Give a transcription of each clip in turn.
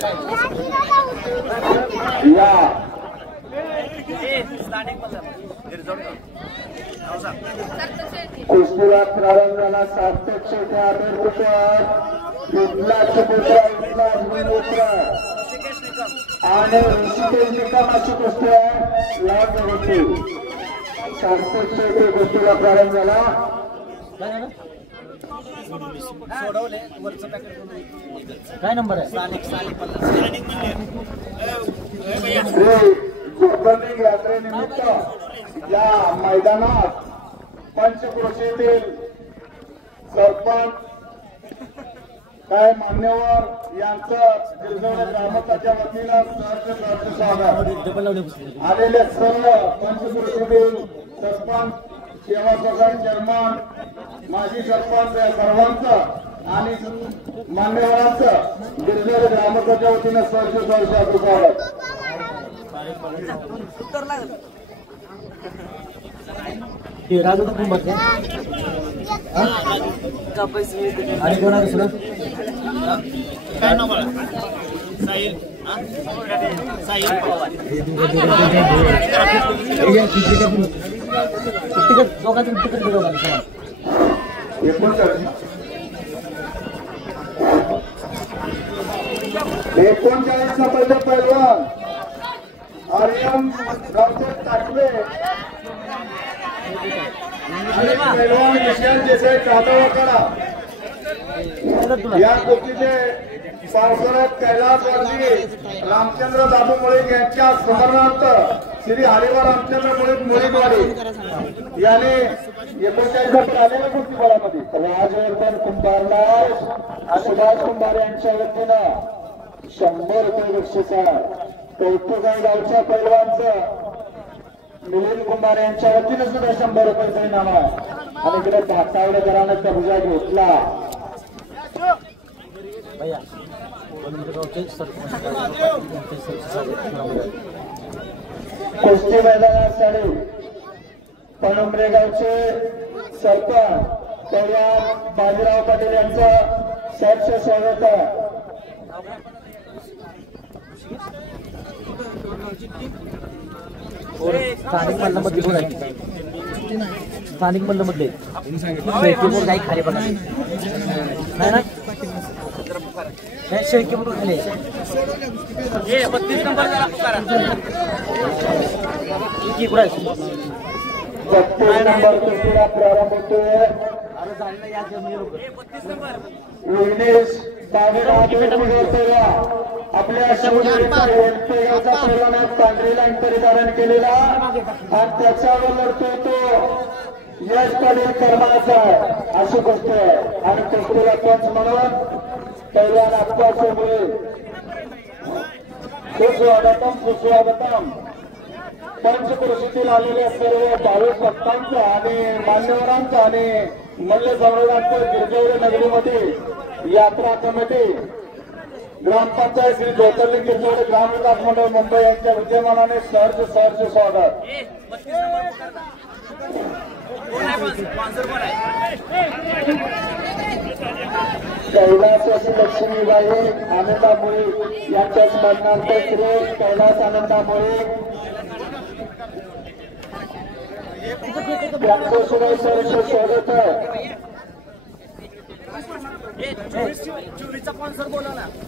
या कुस्तीला प्रारंभ झाला. सार्थक शेटे आदरपुत्र इथला चिपुत्रा इथला अजमिनपुत्र आणि ऋषिकेश निकमाची कुस्ती आहे. लांब होती. सार्थक शेटे कुस्तीला प्रारंभ झाला. काय नंबर आहे? दुर्गंधी यात्रेनिमित्त या मैदानात पंचक्रोशीतील सरपंच काय मान्यवर यांचं गिरजवणे ग्रामस्थाच्या वतीनं सहर्ष स्वागत. आलेले सर्व पंचक्रोशीतील सरपंच, सेवा सदन चेअरमन, माजी सरपंच या सर्वांचं आणि मान्यवरांचं गिरजवणे ग्रामस्थाच्या वतीनं सहर्ष स्वागत. राजू कुंभार आणि कोणा दुसरं काय नाव आहे? साहिल साहिल पवार. तिकट दोघांचं तिकट दोघांचं 39 चा पहिला पैलवान आर्यन गावचे टाकवे आणि पैलवान विशाल देसाई कातळवाकडा या कुस्तीचे पावसाळ्यात कैलासवासी रामचंद्र बाबू मुळीक यांच्या स्मरणार्थ श्री हरिवार रामचंद्र मुळीकवाडी याने 39 आलेल्या कुस्तीबळामध्ये राजवर्धन कुंभारला सुभाष कुंभार यांच्या वतीनं 100 रुपये बक्षीस आहे. कौतुकाई गावच्या पैलवानचं मिलिंद कुंभार यांच्या वतीनं सुद्धा 100 रुपयाचा इनाम आहे. आणि इकडे भातावडे घरानं कब्जा घेतला. कुस्ती मैदानासाठी पणुंबरे गावचे सरपंच पैलवान बाजीराव पाटील यांचं सहर्ष स्वागत आहे. स्थानिक मधले कोण आहे? स्थानिक मधले काही खाली बघा नाही ना शेळकेपूर खाली 32 नंबर 32 नंबर कुस्तीला प्रारंभ होतोय. आपल्या शहराचा पहिला पांढरी लाईन परिधारण केलेला आणि त्याच्यावर लढतोय तो यश पाटील कर्माचा अशी गोष्ट आहे. आणि कुस्तीला पंच म्हणून पहिल्याला अप्पासोबळे सुस्वागतम सुस्वागतम. पंचक्रोशीतील आलेल्या सर्व 22 भक्तांचं आणि मान्यवरांचं आणि मल्ल संवर्धनाचं गिरजवडे नगरीमध्ये यात्रा कमिटी ग्रामपंचायत श्री ज्योतिर्लिंग गिरजवडे ग्राम विकास मंडळ मुंबई यांच्या विद्यमानाने सहर्ष स्वागत. कैलास लक्ष्मीबाई आनंदामुळे यांच्या स्मरणार्थ श्री कैलास आनंदामुळे त्यांचं सुद्धा सहर्ष स्वागत आहे.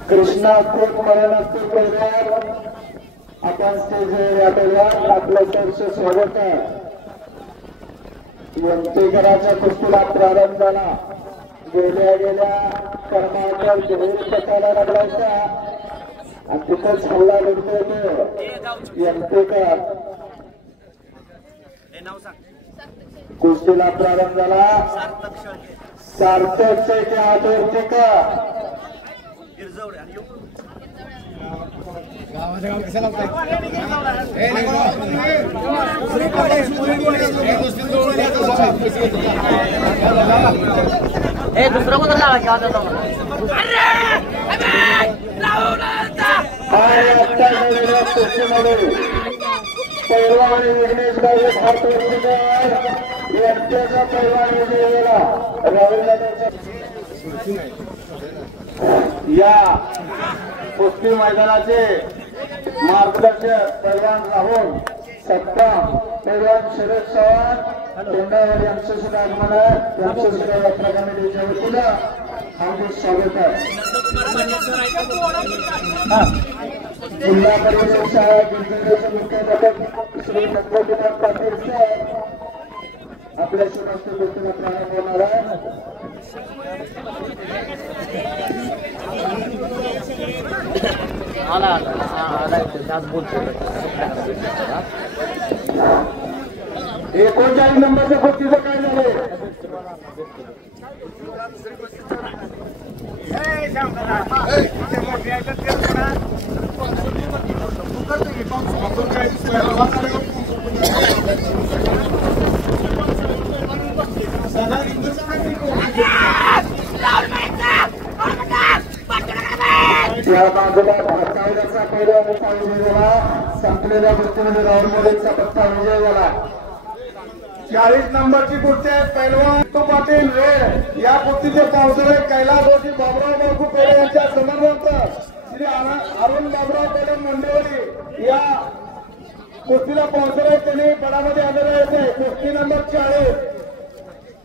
कृष्णा खोत मरणस्थित परिवार आपण स्टेजवर यादवयात आपलं सहर्ष स्वागत आहे. यंतेकराच्या कुस्तीला प्रारंभ झाला. गेल्या कर्माकर जहीर पटायला लागलायचा आणि तिथंच हल्ला लढतोय यंतेकर. कुस्तीला प्रारंभ झाला. सार्थक शेटे आदरपुत्र दुसरं कोण पैलवान विघ्नेश भाई भारतवर्षीकर यांच्याचा पैलवान विजय झाला. राहुल या कुस्ती मैदानाचे मार्गदर्शक पैलवान राहुल सत्ता पैलवान शरद चव्हाण तोंडावर यांचं सुद्धा आगमन आहे. यांचं सुद्धा यात्रा कमिटीच्या वतीनं हार्दिक स्वागत आहे. जिल्हा परिषद शाळा बिंदूचे मुख्याध्यापक श्री नंदकुमार पाटील साहेब आपल्या समस्त गोष्टीला प्रारंभ होणार आहे. आज बोलतो 39 नंबरच्या कुस्तीचं काय झालंय? त्या बाजूला भारताचा पहिला मोठा विजय झाला. संपलेल्या कुस्तीमध्ये राहुल मोरेचा पत्ता विजय झाला. 40 नंबरची कुस्ती आहे. पैलवान तो पाटील वेळ या कुस्तीचे पावसाळे कैलास जोशी बाबराव बापू पेढे यांच्या समन्वयात श्री अरुण बाबराव पेढे मुंडेवाडी या कुस्तीला पावसाळे त्यांनी पडामध्ये आलेले होते. कुस्ती नंबर 40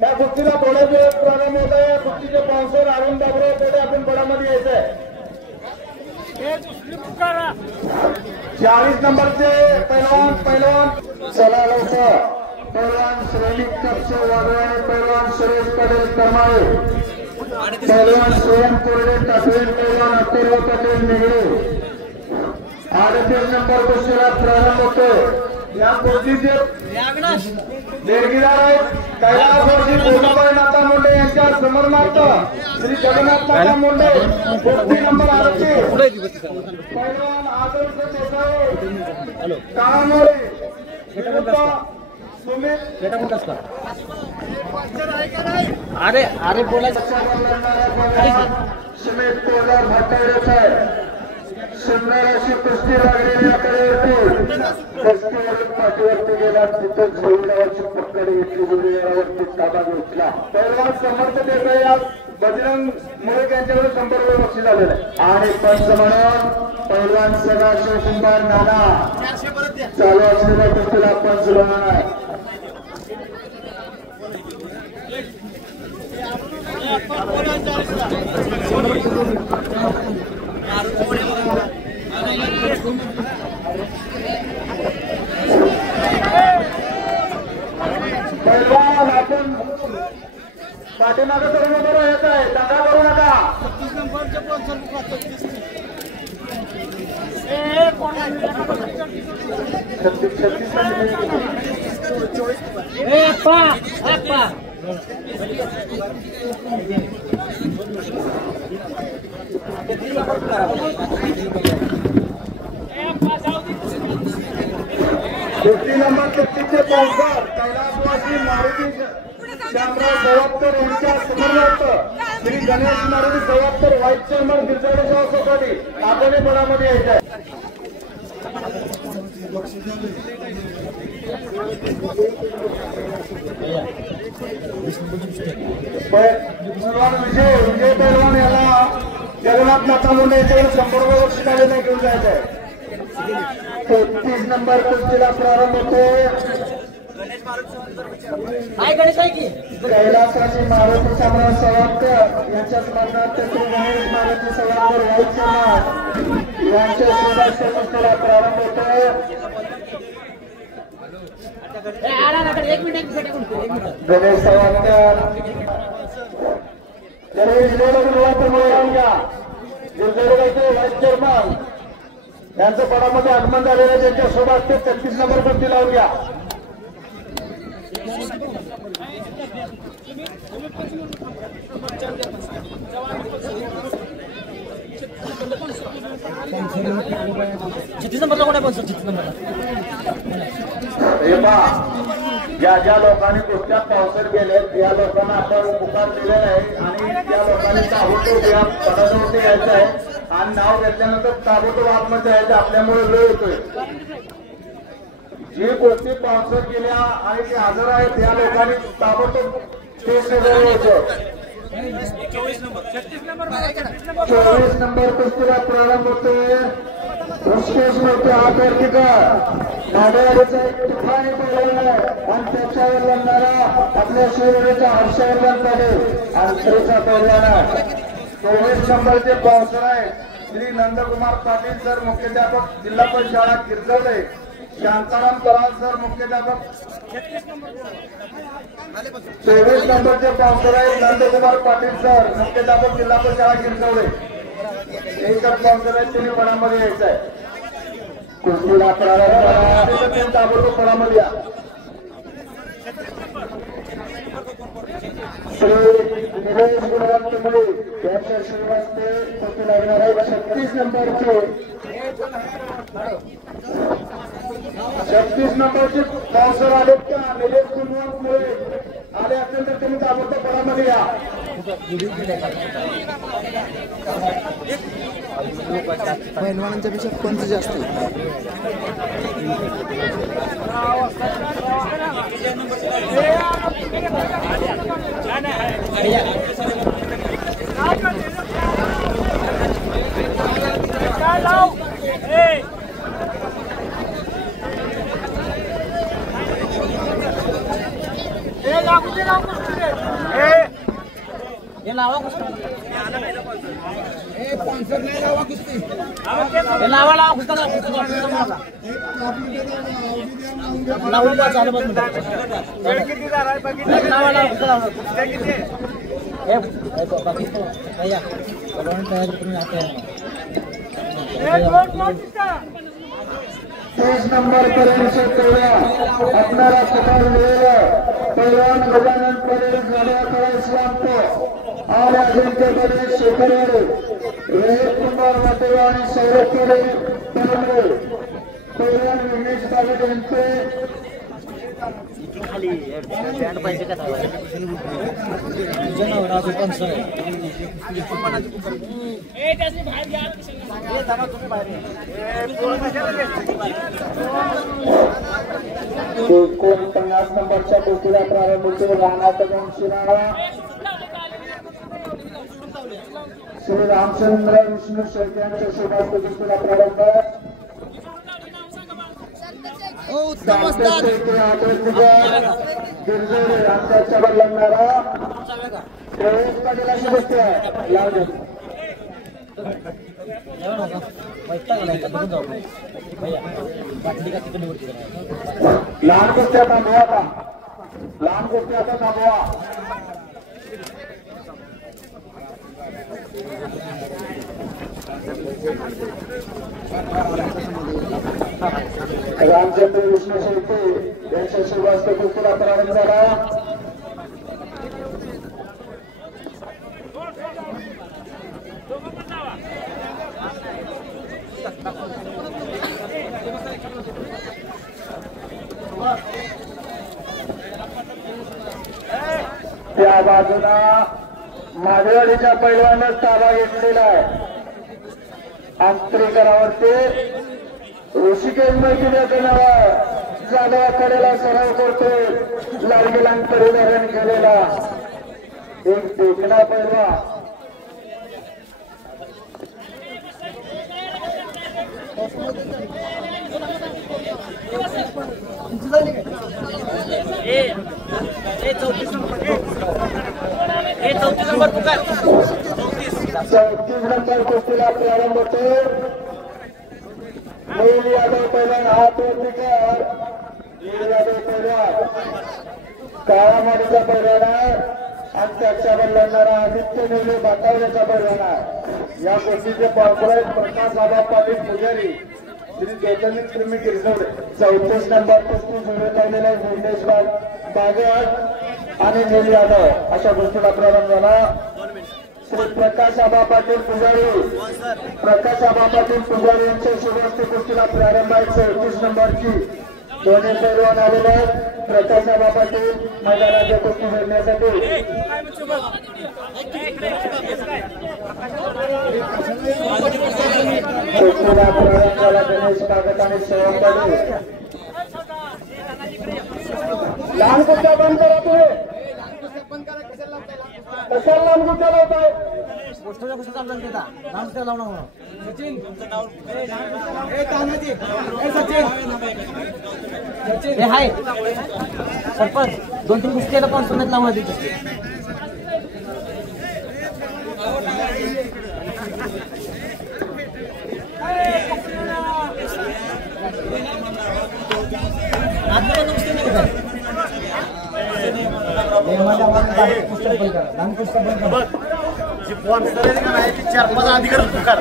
या कुस्तीला थोड्या वेळ प्रारंभ होत आहे. कुस्तीचे पावसाळे अरुण बाबराव पेढे आपण पडामध्ये यायचं आहे. 40 नंबरचे पैलवान चला लवकर. पैलवान श्रेणिक कपसे वागळे, पैलवान सुरेश पटेल करमाळे, पैलवान स्वयं कोरडे टाकळे, पैलवान अपूर्व पटेल निगडे. 38 नंबर कुस्तीला प्रारंभ होतो. या कुस्तीचे देणगीदार आहेत कैलास जोशी गोविंदभाई नाथा मुंडे यांच्या समर्नार्थ श्री जगन्नाथ नाथा मुंडे. कुस्ती नंबर 38 पैलवान आदर्श देसाई काळामोरे सुमित अरे अरे बोलायचं सुमित पोदार भट्टारे सुंदर अशी कुस्ती लागलेली आकडेवरती कुस्तीवरून पाठीवरती गेला. तिथं जोडीवरची पकड घेतली. जोडीवरती ताबा घेतला. पैलवान समर्थ देसाई या बजरंग मुळे यांच्याकडे 100 रुपये बक्षीस झालेलं आहे. आणि पंच म्हणून पैलवान सदाशिव कुंभार नाना चालू असलेल्या कुस्तीला पंच म्हणून आहे. पैलवान आपण पाठीमागे करू नका. येत आहे दादा करू नका. कुस्ती नंबर 33 पावसाळ कैलासवासी मारुती श्यामराव जवाबतर यांच्या समन्वयात Shri Ganesh Maruti Jawabtar vice chairman Girjadegaon society आगोली बळामध्ये यायचं आहे. विजय पैलवान याला जगन्नाथ नाथा मुंडे यांच्याकडे 100 रुपये बक्षीस आलेलं घेऊन जायचं आहे. 33 नंबर कुस्तीला प्रारंभ होतो. कैलासवासी मारुती शामराव सवांकर यांच्या स्मरणार्थ श्री गणेश मारुती सवांकर व्हाईस चेअरमन यांच्या सुद्धा कुस्तीला प्रारंभ होतो. गणेश सवांकर गिरजाडेगावचे व्हाईस चेअरमन यांचं पडामध्ये आगमन झालेलं त्यांच्यासोबत ते 33 नंबर कुस्ती लावून घ्या. किती नंबरला कोण आहे? 35 नंबरला. ज्या ज्या लोकांनी कुस्त्यात पावसाळ्यात गेले त्या लोकांना आपण पुकार दिलेला आहे आणि त्या लोकांनी ताबडतोब या पदावरती यायचं आहे आणि नाव घेतल्यानंतर ताबडतोब आतमध्ये यायचं. आपल्यामुळे वेळ होतोय. जी कुस्ती पावसाळ्यात गेल्या आणि ते हजर आहेत त्या लोकांनी ताबडतोब स्टेजवर यायचं. 24 नंबर कुस्तीला प्रारंभ होतोय. विशेष मोठे हात वरती कर. नागेवाडीचा एक तुफानी पैलवान आहे आणि त्याच्यावर लढणारा आपल्या शिवरेचा हर्षवर्धन पाटील अंतरेचा पैलवान आहे. 24 नंबरचे बाउन्सर आहे श्री नंदकुमार पाटील सर, मुख्याध्यापक जिल्हा परिषद शाळा गिरजवले. शांताराम पवार सर, मुख्याध्यापक. 24 नंबरचे बाउन्सर आहे नंदकुमार पाटील सर, मुख्याध्यापक जिल्हा परिषद शाळा गिरजवले. एकच बाउन्सर आहे, त्यांनी पडामध्ये यायचं आहे. कुस्तीला प्रारंभ ताबडतोब पडामध्ये या. श्री निलेश गुणवंत मुळे यांच्या श्रीवास्ते कुस्ती लागणार आहे. 36 नंबरचे बाउन्सर आलेत का? निलेश गुणवंत मुळे आले असेल तर तुम्ही ताबडतोब पडामध्ये या. पैलवानांच्या पेक्षा कोणतं जास्त आहे? नंबर पर्यंत आपल्याला सकाळ पैलवान गजानन पटेल झाल्याकडे इस्लामपूर आणि अजिंक्यपदे शेखरवाडे, रोहित कुमार वाटेवा आणि सौरभ केले पैलवान विघ्नेश बागट यांचे खाली बँड पाहिजे का जनावर पंचर कोण 50 नंबरच्या कुस्तीला प्रारंभ होतो. राणाचा गण शिराळा श्री रामचंद्र विष्णू शेळके यांच्या शोभास्ते कुस्तीला प्रारंभ. गिरजोडे यांच्यावर लढणारा प्रवेश पाटील अशी कुस्ती आहे. लावले लहान कुस्ती आता थांबवा. आता लहान कुस्ती आता थांबवा. रामचंद्र विष्णू शेळके यांच्या शुभास्ते कुस्तीला प्रारंभ झाला. त्या बाजूला मागवाडीच्या पैलवानच ताबा घेतलेला आहे. आंतरिकरावरती ऋषिकेश मैत्रीचं नाव जाधवा कडेला सराव करतोय. लालगेलांतर उदाहरण केलेला एक देखणा पैलवान. चौतीस नंबर कुस्तीला प्रारंभ होतो. नील यादव पैलवान हात वरती कर. नील यादव पैलवान काळामाडीचा पैलवान आहे आणि त्याच्यावर लढणारा आदित्य नेले बाटावल्याचा पैलवान आहे. या कुस्तीचे पावसाळ्यात प्रकाश आबा पाटील पुजारी श्री चैतन्य प्रेमी गिरजवडे. 34 नंबर कुस्ती जोडत आलेला विघ्नेश बागट आणि नील यादव अशा कुस्तीला प्रारंभ झाला. श्री प्रकाश आबा पाटील पुजारी यांच्या शुभास्ते कुस्तीला प्रारंभ आहे. 34 नंबरची दोन्ही पैलवान आलेले आहेत. प्रकाश आबा पाटील मैदानाच्या कुस्ती जोडण्यासाठी. कुस्तीला प्रारंभ झाला. गणेश कागत आणि सौरभ पाटील. लहान कुस्त्या बंद करा. पुढे कशाला लांब गुच्चा लावताय? गोष्ट चालतात तिथं नाम त्या लावणार म्हणून सचिन हे हाय सरपंच 2-3 कुस्तीला 500 लावणार तिथे चार पाच अधिकार पुकार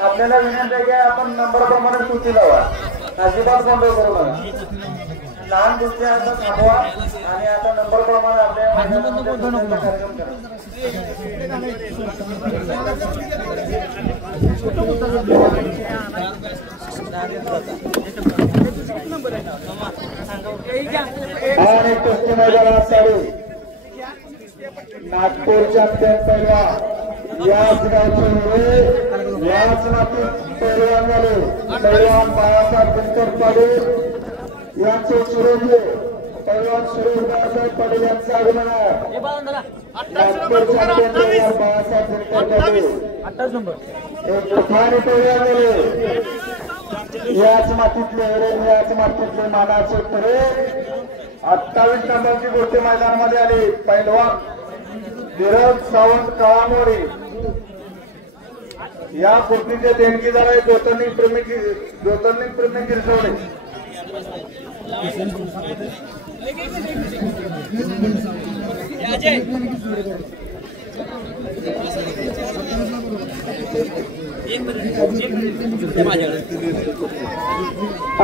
आपल्याला विनंती आहे की आपण नंबर प्रमाणे सूची लावा. अजिबात गोंधळ करू नका. लहान गोष्टी आता थांबवा आणि आता नंबर प्रमाणे आपल्या कार्यक्रम करा. आणि कुस्ती मैदानात चालू नागपूर चॅम्पियन पैलवान याच गावचे मुळे याच नातून पैलवान झाले पैलवान बाळासाहेब दिनकर पाटील यांचे चिरंजीव पैलवान सुरेश बाळासाहेब पाटील यांचे आगमन आहे. नागपूर चॅम्पियन पैलवान बाळासाहेब दिनकर पाटील 28 नंबर एक तुफानी पैलवान झाले याच मातीतले याच मातीतले मानाचे पुढे 28 नंबरची गोष्टी मैदानामध्ये आली. पैलवान धीरज सावंत कळामोडी या कुस्तीचे देणगीदार आहे ज्योतिर्लिंग प्रेमी गिरसवडे.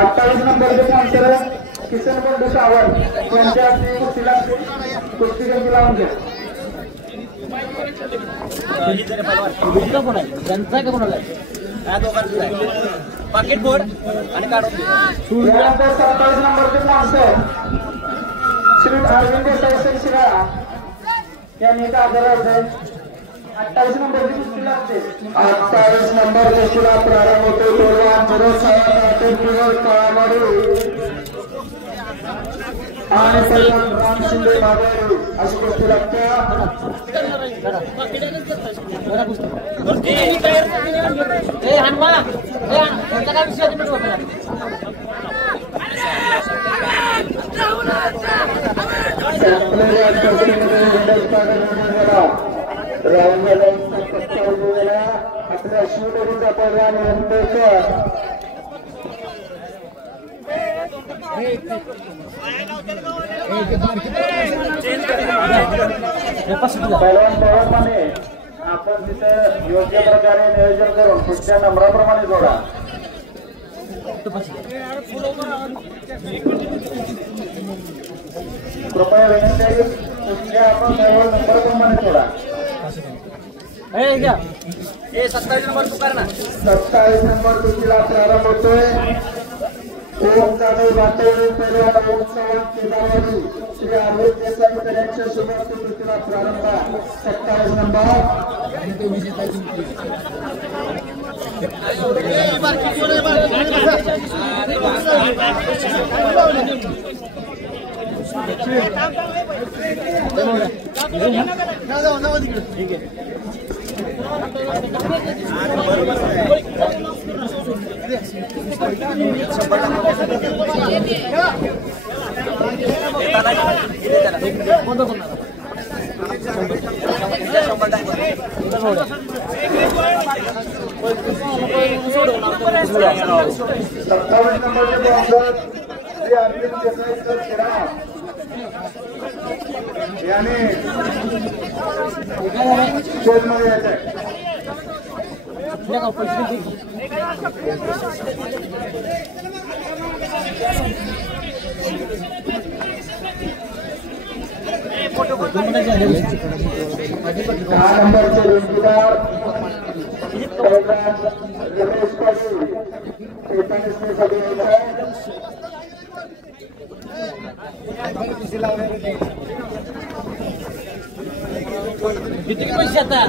अठ्ठावीस नंबरचे स्पॉन्सर किशन बंधू सावंत यांच्या कुस्तीला कुस्ती गंगी लावून घ्या. पाकिट बोर्ड आणि काढून 27 नंबरचे स्पॉन्सर श्री अरविंद देसाई शिरा यांनी आदर 28 नंबरची कुस्ती लागते. 28 नंबर कुस्तीला प्रारंभ होतो. पैलवान धीरज सावंत कळामोडी आणि पैलवान राम शिंदे मागवली अशी कुस्ती लागते. आपल्या शिवनेरीचा पैलवान मुंबईकर पैलवान पवारने आपण तिथे योग्य प्रकारे नियोजन करून पुढच्या नंबराप्रमाणे जोडा. कृपया विनंती आहे पुढच्या आपण नंबरप्रमाणे जोडा. 27 नंबर पुकार ना. 27 नंबर कुस्तीला प्रारंभ होतोय. ओम जाधव वाटेवरील पैलवान ओम सावंत केदारवाडी श्री अरविंद देसाई यांच्या शुभेच्छा कुस्तीला प्रारंभ. 27 नंबर नंबरचे बॉक्सर श्री अरविंद देसाई शिरा याने शोधमध्ये यायचं आहे. नंबरचे रुजगार रमेश पाटील 43 सदस्य किती पैसे आता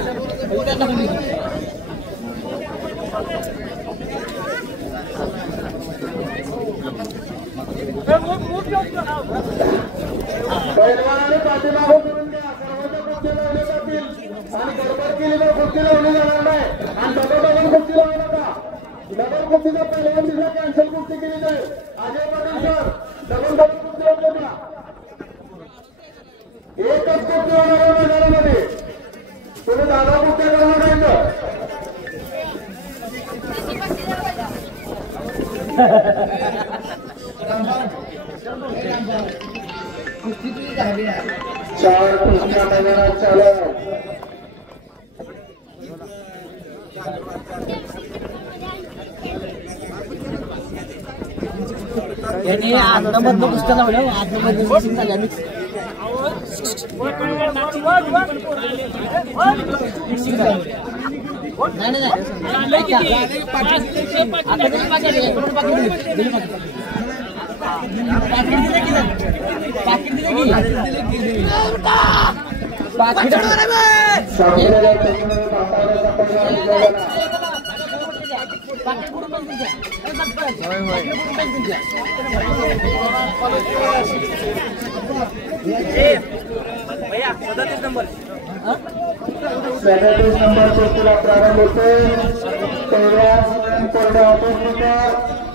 पैलवानाने पाठीमागून करून द्या. सर्वत्र कुस्ती लावली जातील आणि गडबड केली तर कुस्ती लावली जाणार नाही. आणि डबल कुस्ती लावू नका. डबल कुस्तीचा पैलवान दिसला कॅन्सल कुस्ती केली जाईल. अजय पाटील सर डबल कुस्ती लावली द्या. एकच कुस्ती होणार आहे मैदानामध्ये. तुम्ही दादा कुस्त्या करणार नाही तर चार कुस्त्या मैदानात चालू आहे. यांनी आदमधलं पुस्तक लावलं आदमधलं मिक्सिंग झालं मिक्सिंग झालं नाही भैया 37 नंबर 37 नंबर कुस्तीला प्रारंभ होतोय.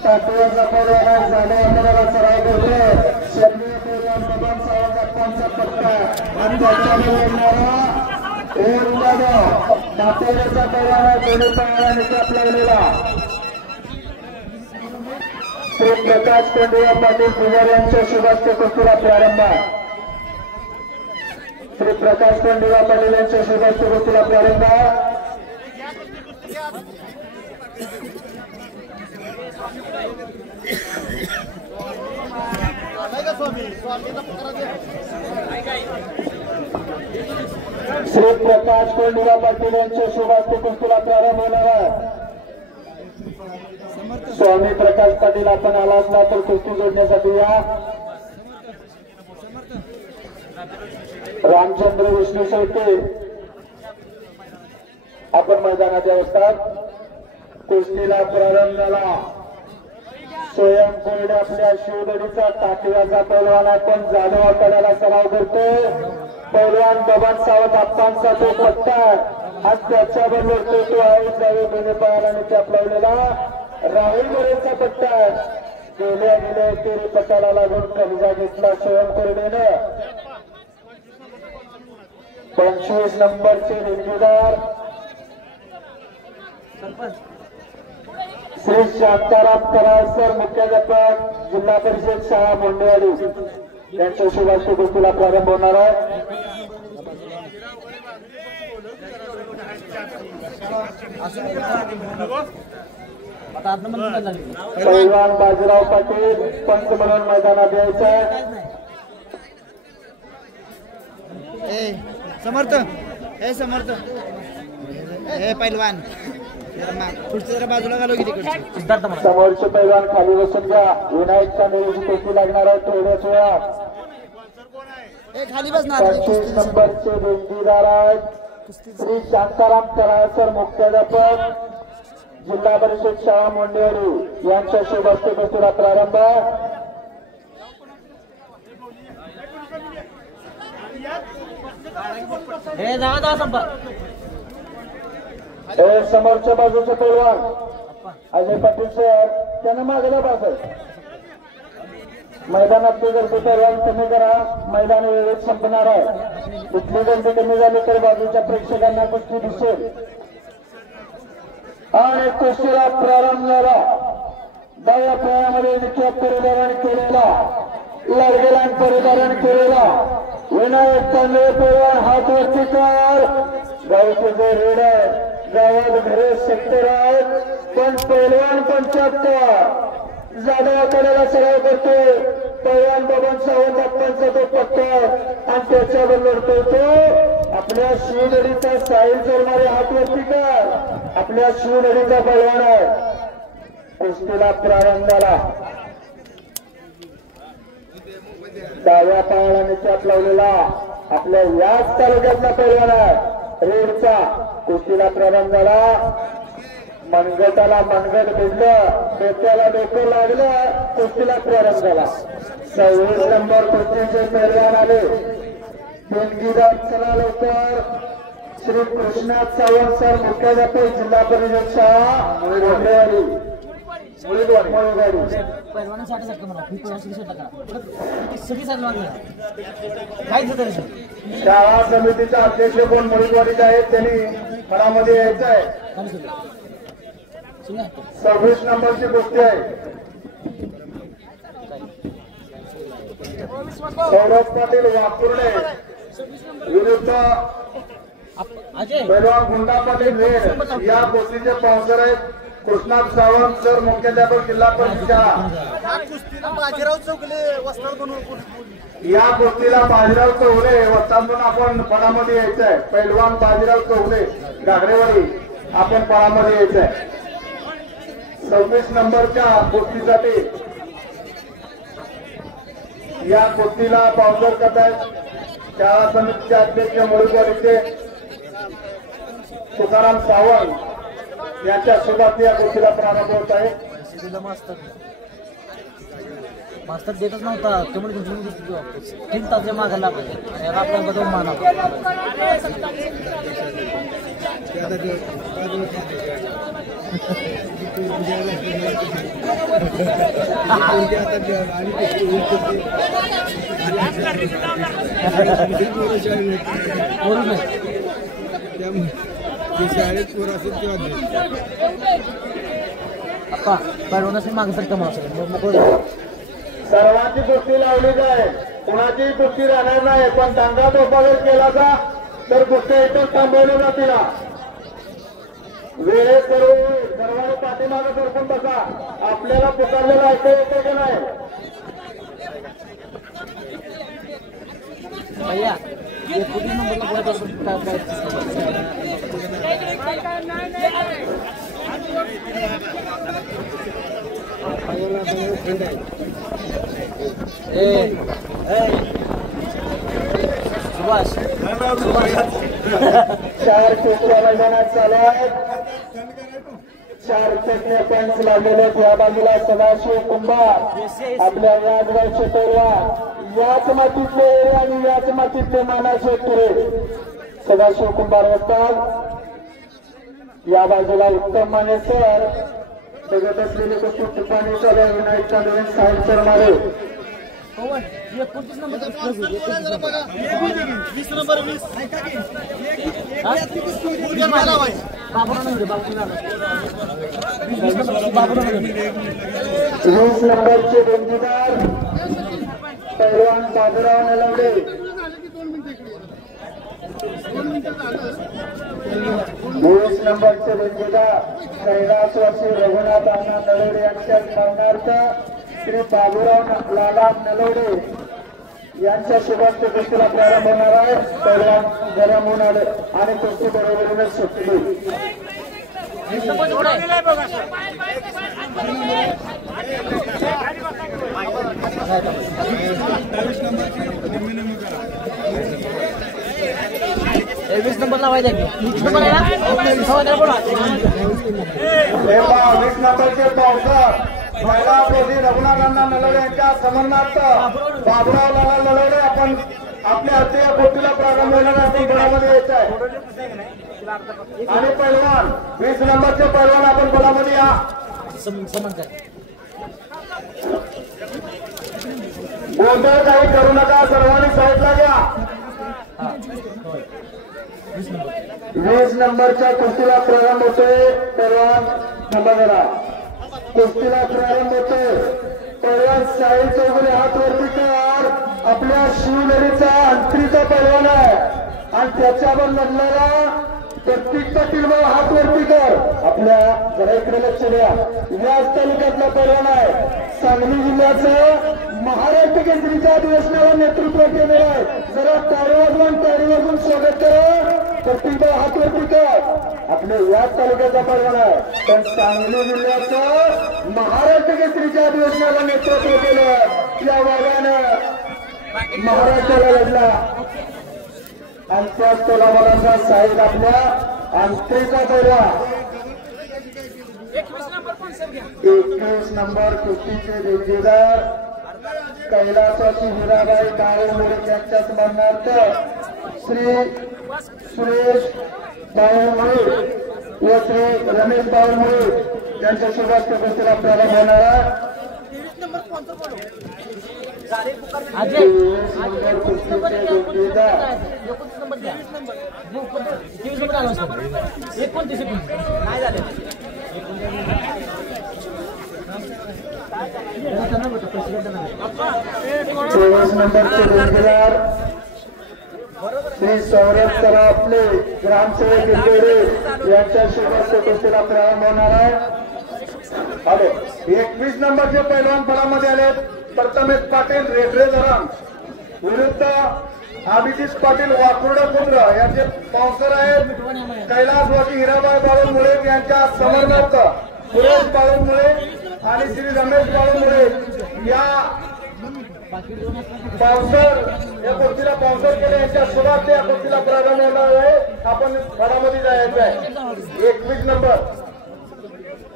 सातव्या पैलवान जाधव सराव करतोय. शरणीय पैलवान बबन सावंत पंचा पट्टा आणि त्याच्यामध्ये येणारा ओम जाधव नातेवाईकाचा पैलवान दोन्ही पैलवानांनी कॅप लावलेला. श्री प्रकाश कोंडिया पाटील पुजारी यांच्या शुभास्ते कुस्तीला प्रारंभ आहे. श्री प्रकाश कोंडिया पाटील यांच्या शुभास्ते कुस्तीला प्रारंभ आहे. श्री प्रकाश कोंडिया पाटील यांच्या शुभास्ते कुस्तीला प्रारंभ होणार आहे. स्वामी प्रकाश पाटील आपण आला असला तर कुस्ती जोडण्यासाठी या. रामचंद्र विष्णू शेळके आपण मैदानात असतात. कुस्तीला प्रारंभ झाला. स्वयं कोरडे आपल्या शिवदडीचा टाकव्याचा पैलवान आपण जाधव आखाड्याला सराव करतोय. पैलवान बबन सावंत आप्पांचा तो पट्टा आणि त्याच्याबरोबर तो आहे जावे दोन्ही पायाला कॅप लावलेला राहुल मोरेचा पट्टा गेल्या तेरी पट्टाला लागून कब्जा घेतला स्वयं कोरडेनं. 25 नंबरचे निंदीदार श्री शांताराम कराळसर मुख्याध्यापक जिल्हा परिषद शाळा मोंडेवाडी यांच्या शुभास्ते कुस्तीला प्रारंभ होणार आहे. पैलवान बाजीराव पाटील पंच म्हणून मैदानात यायचं आहे. समर्थ हे समर्थ हे पैलवान पुढची जरा बाजूला घालू किती समोरचे पैलवान खाली बसून घ्या. विनायकचा निरोजी कुस्ती लागणार आहे थोड्याच वेळात. खाली बसणार. 25 नंबरचे निंदीदार आहेत श्री शांताराम कराळसर मुख्याध्यापक जिल्हा परिषद शाळा मोंडेवाडी यांच्या शुभास्ते कुस्तीला प्रारंभ. समोरच्या बाजूचे पैलवान अजय पाटील सर त्यांना मागेला पास आहे. मैदानात ते जर पैलवान कमी करा. मैदान वेळेत संपणार आहे. कुठली गर्दी कमी झाली तर बाजूच्या प्रेक्षकांना कुस्ती दिसेल. आणि कुस्तीला प्रारंभ झाला. डाव्या पायामध्ये निक्षेप परिधारण केलेला लढगेला परिधारण केलेला विनायक तांबे पैलवान हात वरती कर. गावचे जे रेड आहे गावात घरे सेक्टर आहेत पण पैलवान 75 जाधव आखाड्याला सराव करतोय. पैलवान बबन सावंत आप्पांचा तो पट्टा आणि त्याच्याबरोबर तो आपल्या शिवदडीचा साहिल चोरणारे हात वरती कर. आपल्या शिवदडीचा पैलवान आहे. कुस्तीला प्रारंभ झाला. डाव्या पायाला निचाप लावलेला आपल्या याच तालुक्यातला पैलवान आहे रोडचा. कुस्तीला प्रारंभ झाला. मनगटाला मनगट भिडलं, डोक्याला डोकं लागलं, कुस्तीला प्रारंभ झाला. 26 नंबर कुस्तीचे पैलवान आले. देणगीदार चला लवकर श्री कृष्णाथ सावंत सर, मुख्याध्यापक जिल्हा परिषद शाळा मुळेवाडी. शाळा समितीचे अध्यक्ष कोण मुळेवाडीचे आहेत, त्यांनी मनामध्ये यायचं आहे. 26 नंबरची कुस्ती आहे. सौरभ पाटील वाकुर्डे विरुद्ध पैलवान गुंडा पाटील रेड. या कुस्तीचे स्पॉन्सर आहेत कृष्णाथ सावंत सर, मुख्याध्यापक जिल्हा परिषद शाळा. या कुस्तीला बाजीराव चौगले वस्ताद म्हणून आपण पडामध्ये यायचं आहे. पैलवान बाजीराव चौगले घागरेवाडी, आपण पडामध्ये यायचं आहे. 26 नंबरच्या कुस्तीसाठी या कुस्तीला स्पॉन्सर करतायत शाळा समितीचे अध्यक्ष मुळेवाडीचे तुकाराम सावंत यांच्या सोबत या कुस्तीला प्रारंभ होत आहे. मास्तर देतच नव्हता, त्यामुळे 3 तास मागायला आपल्या बदल माना. सर्वांची कुस्ती लावली जाईल, कुणाची कुस्ती राहणार नाही. पण दांगा तोफा केला जा तर कुस्त्या इथं थांबवल्या जातील. वेळेत सर्वांनी पाठीमागे सरकून बसा. आपल्याला पुकारलेलं ऐकू येतं की नाही? भैया ये पुलिस नंबरला बोलत असून काय सुभाष 4 कुस्त्या मैदानात चालू आहेत. 4 चटण्या पॉईंट्स लागलेले आहेत. या बाजूला सदाशिव कुंभार, आपल्या यादगावचे पैलवान, याच मातीतले आणि याच मातीतले मानाचे तुरे सदाशिव कुंभार असतात. या बाजूला उत्तम माने सर, बघत असलेले कुस्ती तुपाणी सर, विनायक चांदवे, साहिल सरमारे. ये 25 नंबर वीस नंबरचे बेंजीदार पैलवान बाबूराव नलवडे. 20 नंबरचे बेंजीदार कैलासवासी रघुनाथ अण्णा नलवडे यांच्या स्मरणार्थ श्री बाबूराव लाला नलवडे यांच्या शुभांत कुस्तीला प्रारंभ होणार आहे. पैलवान गरम होणार आणि कुस्ती बरोबरीने सुटली. वीस नंबर लावायचा 20 नंबरचे पावसाळ पहिला प्रति रघुनाथांना नलवडे यांच्या समन्वयार्थ बाबूराव लाला नलवडे आपण आपल्या हस्ते या कुस्तीला प्रारंभ होणार आहे. बळामध्ये यायचं आहे. आणि पैलवान 20 नंबरचे पैलवान आपण बळामध्ये या. गोंधळ काही करू नका, सर्वांनी साईडला घ्या. 20 नंबरच्या कुस्तीला प्रारंभ होतोय. पैलवान नंबरला कुस्तीला प्रारंभ होतोय. पैलवान साहिल चौगुले हात वरती कर. आपल्या शिवनेरीचा अंतरीचा पैलवान आहे आणि त्याच्यावर लढणारा प्रत्येक पाटील हात वरती कर. आपल्या घराकडे लक्ष द्या. याच तालुक्यातला पैलवान आहे. सांगली जिल्ह्याचं महाराष्ट्र केसरीच्या अधिवेशनावर नेतृत्व केलेलं आहे. जरा टाळी वाजवून स्वागत करा. प्रत्येक हात वरती कर. आपल्या याच तालुक्याचा पैलवान आहे, पण सांगली जिल्ह्याचं महाराष्ट्र केसरीच्या अधिवेशनाला नेतृत्व केलं. या भागानं महाराष्ट्राला लढला. आणि त्याच तोलाबालांचा साहेब आपल्या अंतेचा पहिला 21 नंबर कुस्तीचे देणगीदार कैलासाची हिराबाई काळेमुळे यांच्या स्मरणार्थ श्री सुरेश बाळमुळे व श्री रमेश बाळमुळे यांच्या शुभास्ते कुस्तीला प्रारंभ होणार आहे. चोवीस नंबरचे देणगीदार श्री सौरभ सराफले ग्रामसेवक इंदोरे यांच्या शुभास्ते कुस्तीला प्रारंभ होणार आहे. 21 नंबरचे पैलवान फळामध्ये आले. प्रथमेश पाटील रेड्रे धरण विरुद्ध अभिजित पाटील वाकुर्डे पुत्र यांचे पावसर आहेत. कैलासवासी हिराबाई बाळूमुळे यांच्या समर्नार्थ सुरेश बाळूमुळे आणि श्री रमेश बाळूमुळे या पावसर या कुस्तीला पावसर केले यांच्या शुभार्थ या कुस्तीला प्रारंभ होणार आहे. आपण फळामध्ये जायचं आहे. 21 नंबर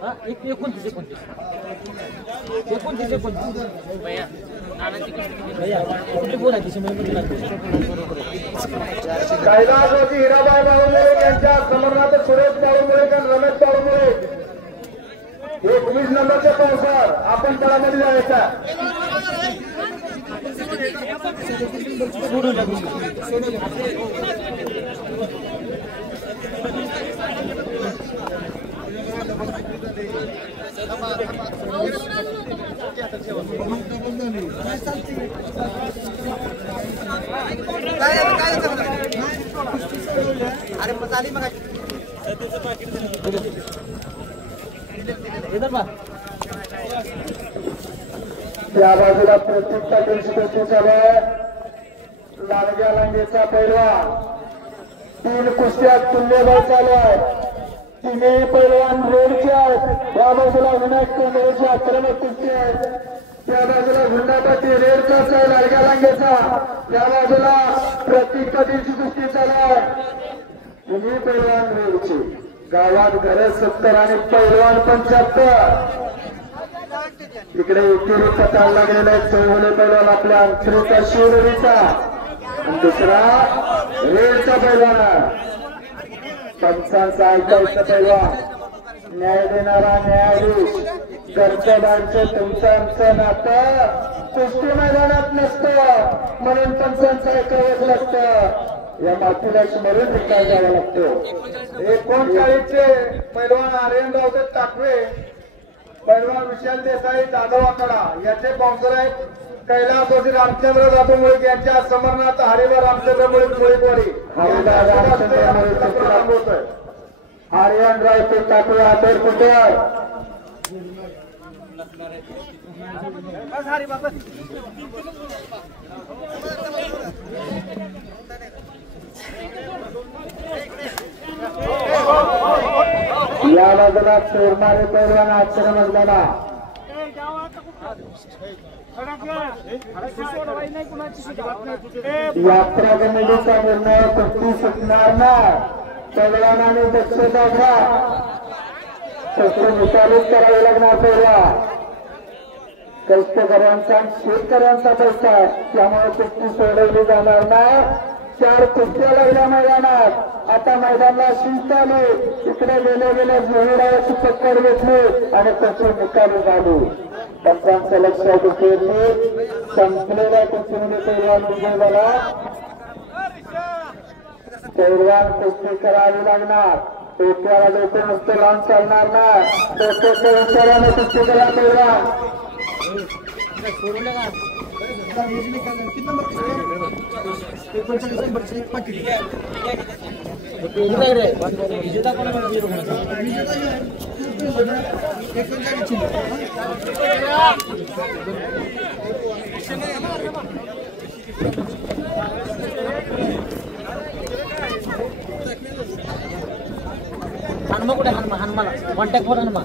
29 कैलासवासी हिराबाई बाळूमुळे यांच्या समर्नार्थ सुरेश बाळूमुळे आणि रमेश बाळूमुळे 21 नंबरचे पावसार आपण तळामध्ये जायचा. अरे झाली मग त्या बाजूला प्रत्येक पाटील कुस्ती चालू आहे. लाडग्या लांगेचा पैलवान 3 कुस्त्या तुल्यबळ चालू आहे. तिन्ही पैलवान रेडचे आहेत. या बाजूला विनायक कोंडरेची आक्रमक कुस्ती आहे. त्या बाजूला गुंडापती रेडचाच आहे लाडग्या लांगेचा. त्या बाजूला प्रत्येक पाटीलची कुस्ती चालू आहे. तिन्ही पैलवान रेडचे. गावात घरे 70 आणि पैलवान 75. इकडे एकेरी पटाल लागलेला आहे. चौगुले पैलवान आपल्या अंतरीचा शिवरीचा दुसरा रेडचा पैलवान. पंचांचा ऐकायचा पैलवान न्याय देणारा न्यायाधीश. घरच्या बाहेरचं तुमचं आमचं नातं कुस्ती मैदानात नसतं म्हणून पंचांचं ऐकावंच लागतं. या मातीला स्मरून काय जावं लागतं. 39चे पैलवान आर्यनराव टाकवे पैलवान विशाल देसाई जाधव आकडा याचे पावसर आहेत. कैलासवासी रामचंद्र जाधव मुळे यांच्या समर्नार्थ हरिवा रामचंद्र मुळे मुळीकवाडी आर्यनराव ते टाकवे आदर कुठे या बाजूला चोरमारे पैलवान आश्रम झाला. यात्रा कमिटीचा निर्णय कुस्ती सुटणार नाही. पैलवानाने दक्षता घ्या. शस्त्र निकालीच करावे लागणार. पैलवान कष्टकऱ्यांचा शेतकऱ्यांचा पैसा आहे त्यामुळे कुस्ती सोडवली जाणार नाही. 4 कुस्त्या लागल्या मैदानात. आता मैदानाला शिस्त आली. इकडे गेले जोहराची पकड घेतली आणि त्याची निकाली झाली. पंचांचं लक्षात घेतली. संपलेल्या कुस्तीमध्ये पैलवान विजय झाला. पैलवान कुस्ती करावी लागणार. डोक्याला डोकं नुसतं लावून चालणार नाही. डोक्याच्या विचाराने कुस्ती करा पैलवान. हनुमा कुठे हनुमाला कॉन्टॅक्ट वर हनुमा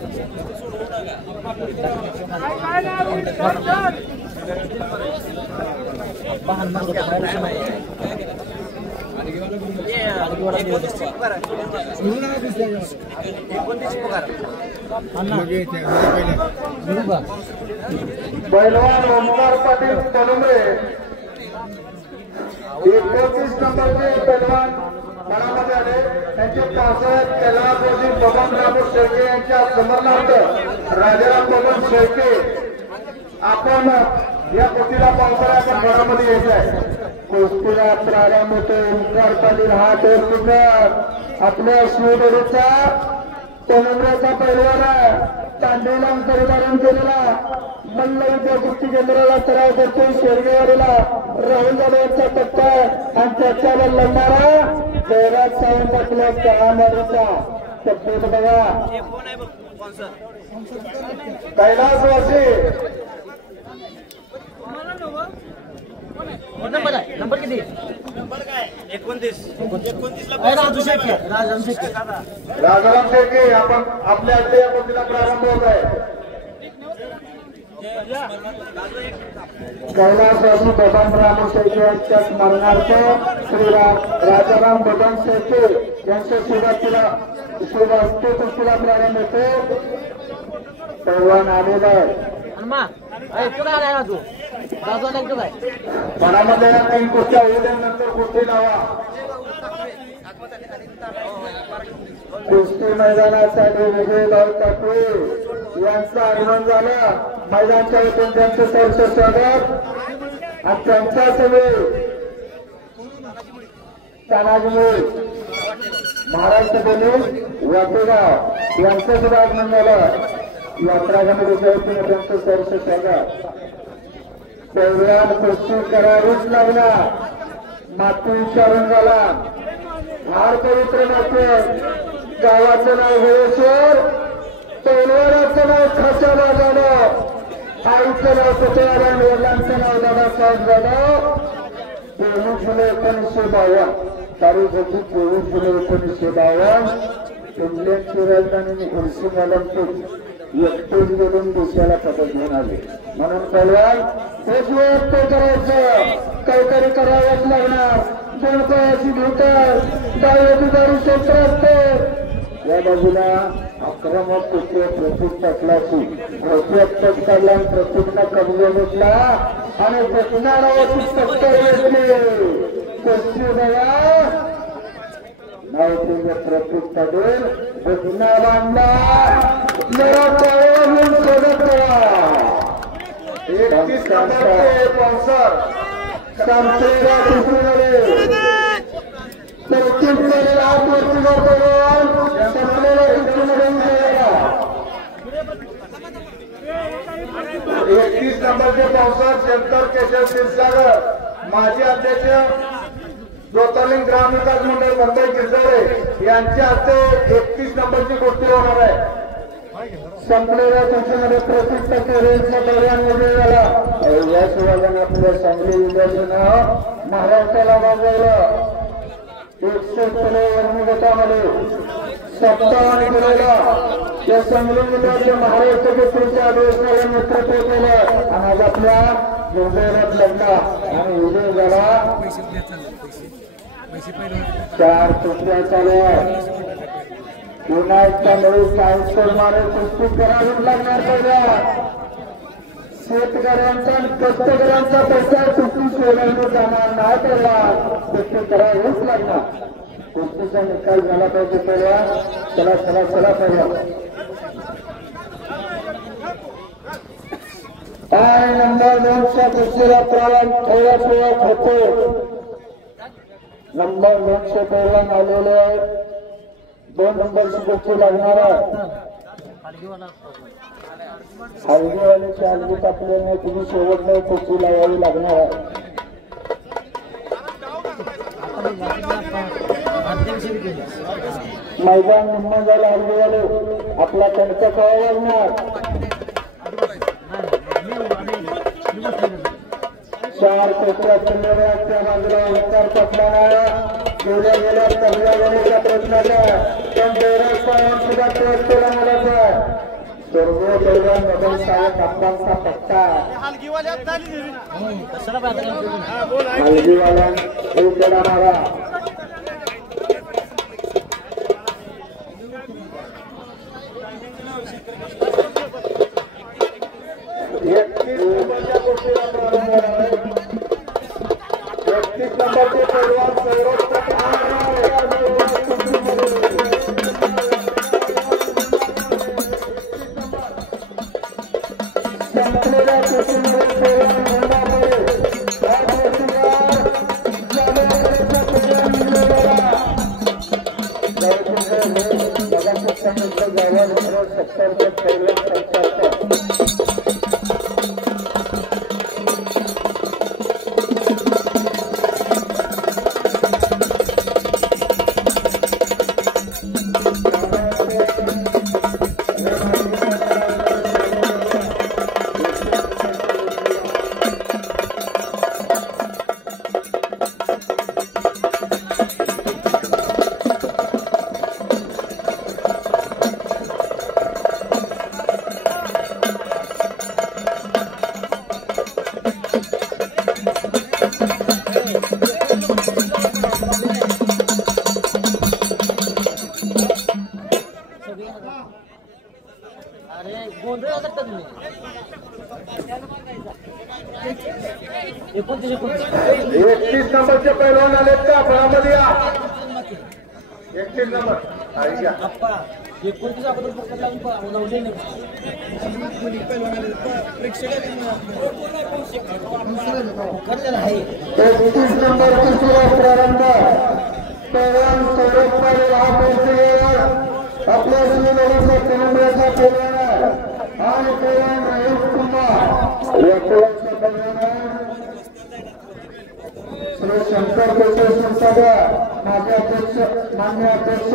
हनुमान पैलवान ओमकार पाटील पलुमरे 29 नंबरचे पैलवान मनामध्ये आले. त्यांचे पावसाळ्यात कैलास रोजी बबन रामू शेळके यांच्या समरणार्थ राजाराम बबन शेळके आपण या कुस्तीला पावसाळ्याच्या मनामध्ये यायचं आहे. कुस्तीला प्रारंभ होतो. ओमकार पाटील हा दोन आपल्या शिवडोरीचा पलुमरेचा पैलवान आहे. तांडेला परिधारण केलेला मल्ल विद्या कुस्ती केंद्राला सराव करतो. शेरगेवाडीला राहुल जाधव यांचा पट्टा आणि त्याच्यावर लढणारा जयराज सावंत आपल्या कहामारीचा तब्येत बघा. कैलासवासी नंबर किती? 29. राजाराम शेळके आपण आपल्या आजच्या या कुस्तीला प्रारंभ होत आहे. कैलासवासी बबन रामू शेळके यांच्या स्मरणार्थ श्री राजाराम बबन शेळके यांच्या शिवहस्ते कुस्तीला प्रारंभ होतो. पैलवान आलेला आहे. मनामध्ये या 3 कुस्त्या होऊ द्या, नंतर कुस्ती लावा. कुस्ती मैदानासाठी विजयभाऊ टाकवे यांचं आगमन झालं. मैदानच्या वतीने त्यांचं सहर्ष स्वागत आणि त्यांच्या सगळे तानाजी महाराष्ट्र पोलीस वाटेगाव यांचं सुद्धा आगमन झालं. यात्रा कमिटीच्या वतीने त्यांचं सहर्ष स्वागत. पैलवान कुस्ती करावीच लागणार. माती विचारून झाला. हार पवित्र माते. गावाचं नाव हेळेश्वर, पैलवानाचं नाव खासा जाधव, आईचं नाव सत्यनारायण, वडिलांचं नाव दादासाहेब जाधव. 23 जुलै 1952 तारीख होती 23 जुलै 1952. इंग्लंडची राजधानी हिल्सिंग ऑलिम्पिक एकटेच गेलून देशाला पदक घेऊन आले. म्हणून पैलवान एक वेळ ते करायचं, काहीतरी करावंच लागणार. कोणत्याची भूतर डावीची गाडी क्षेत्र असते. या बाजूला आक्रमक कुस्ती प्रतीक टाकलाची घोटी अटक काढला आणि प्रतीकला कमजोर घेतला आणि बसणारावरची टक्कर घेतली. कुस्ती बघा नाव प्रतीक टाकून बसणा बांधला. सोडत करा 31 नंबरचे पावसर संपलेल्या कुस्तीमध्ये प्रत्येक वेळेला आत्महत्या संपलेल्या कुस्तीमध्ये 31 नंबरचे पावसर शंकर केशव क्षीरसागर माजी अध्यक्ष ज्योतिर्लिंग ग्रामविकास मंडळ मुंबई गिरजारे यांच्या हस्ते 31 नंबरची कुस्ती होणार आहे. संपलेल्या कुस्तीमध्ये प्रतीक टक्के रेसचा पैलवान विजय झाला. या शिवाजाने आपल्या सांगली विद्यार्थ्यांना महाराष्ट्राला गाजवलं. 100 किलो वर्णगटामध्ये 57 किलोला या सांगली जिल्ह्याच्या महाराष्ट्र केसरीच्या अधिवेशनाला नेतृत्व केलं आणि आज आपल्या मुंबईरात लढला आणि विजय झाला. 4 कुस्त्या चालू पुन्हा एकदा नवीन सायन्सप्रमाणे कुस्ती करावीच लागणार. पहिल्या शेतकऱ्यांचा आणि कष्टकऱ्यांचा पैसा कुस्ती सोडायला जाणार नाही. त्याला कुस्ती करावीच लागणार. कुस्तीचा निकाल झाला पाहिजे. पहिल्या चला चला चला पहिला काय नंबर 2च्या कुस्तीला प्रारंभ थोड्याच होतो. नंबर 200 पैलवान आलेले आहेत. 2 नंबरची कुस्ती लागणार आहे. हलगीवाल्याची हलगी टाकल्याने तुम्ही शेवटला कुस्ती लावावी लागणार आहे. मैदान निम्मा झाला. हलगीवाले आपला त्यांचा कळा लागणार. 4 कुस्त्या चिल्लऱ्या त्या बाजूला ओंकार पटलाना गेल्या पहिल्या वेळेच्या प्रयत्नाचा पण जयराज सावंत सुद्धा प्रयत्न केला मुलाचा. सर्व पैलवान बदल साहेब आप्पांचा पट्टा हलगीवाल्यान एक मारा संपलेल्या कुस्तीमध्ये पैलवान मुंबापुरे या कुस्तीवर जाधवकरांचा पुतळा निघालेला अरे गोंधळ करता तुम्ही 31 नंबरचे पैलवान आलेत का फळामध्ये या 31 नंबर आप्पा 29 अगोदर फक्त लावून लावले नाही आहे 31 नंबर तिसरा प्रारंभ पैलवान सौरभ पाटील हा कुस्तीवर आपल्या श्रीनगरचा तेलंगणाचा पैलवान आणि पैलवान रहीम कुमार या पैलवानचा पैलवान श्री शंकर कोटे संस्थापक माजी अध्यक्ष मान्य अध्यक्ष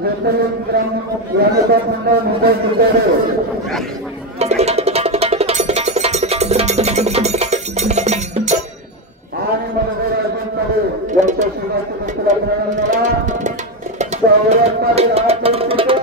ज्योतिर्लिंग ग्रामविकास मंडळ मुंबई जिल्हा आणि मनोहर अर्जुन कडे यांच्या शिवाजी कुस्तीला प्रेरणा मिळाला सौरभ पाटील हा कुस्तीचा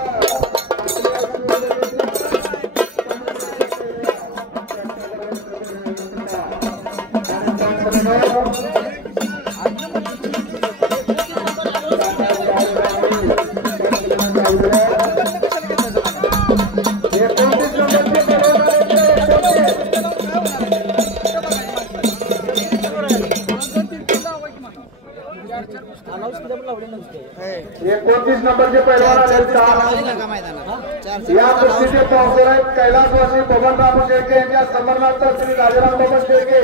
एकोणतीस नंबरचे पैलवान या कुस्तीचे स्पॉन्सर आहेत कैलासवासी बबन बाबू शेळके यांच्या समरनाथ श्री राजाराम बाबा शेळके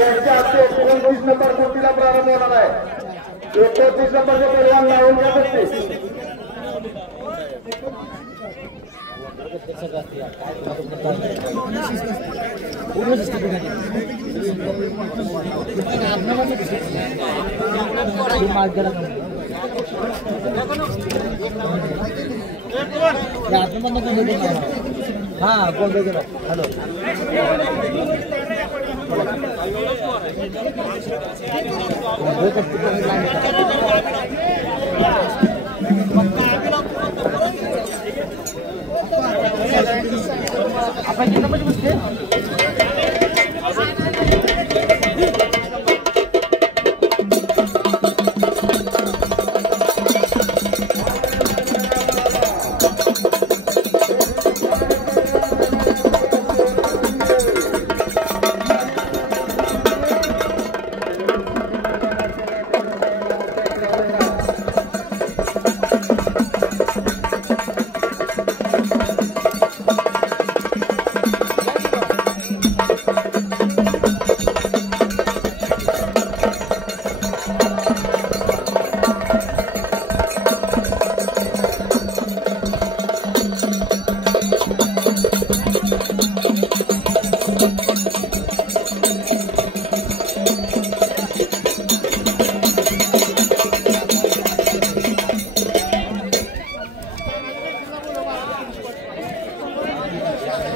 यांच्या हस्ते 29 नंबर कुस्तीला प्रारंभ होणार आहे 29 नंबरचे पैलवान लावून घ्या कुस्ती हा गोंधळ गेला हॅलो आपण किती नंबरची गोष्ट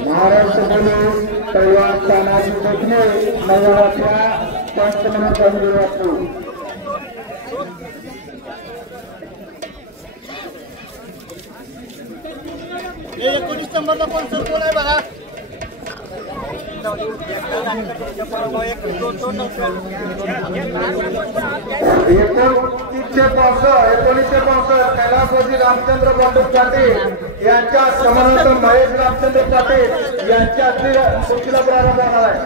महाराष्ट्र पोलीस पैलवान तानाजी कोकणे नवरात्रा पंचमन करून वाटतो 19 नंबरला स्पॉन्सर कोण आहे बघा 29चे स्पॉन्सर कैलासवासी रामचंद्र बंडू पाटील यांच्या समानांतर महेश रामचंद्र पाटील यांच्या कुस्तीला प्रारंभ होणार आहे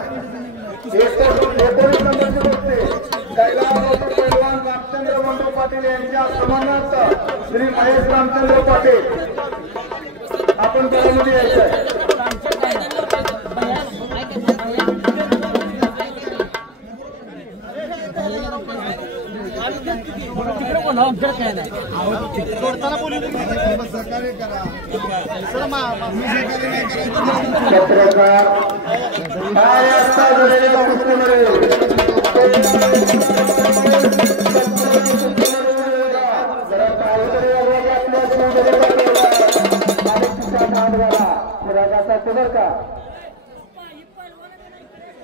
19 नंबरची कुस्ती कैलासवासी पैलवान रामचंद्र बंडू पाटील यांच्या समानांतर श्री महेश रामचंद्र पाटील आपण त्यामध्ये यायचं आहे आमच्याकडे काय नाही सोडताना बोलू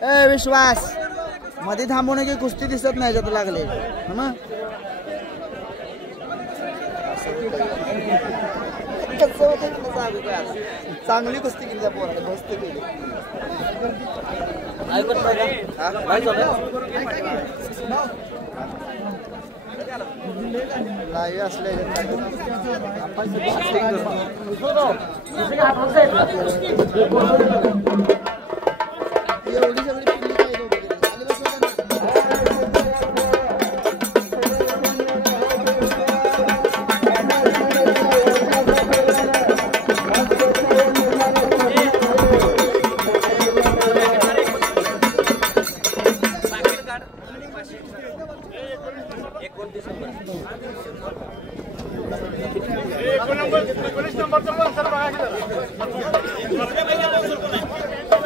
ए विश्वास मध्ये थांबू नये की कुस्ती दिसत नाही याच्यात लागले ना चांगली कुस्ती केली त्या पोराने मस्त केली लाईव्ह असले एवढी सगळी पिल्ली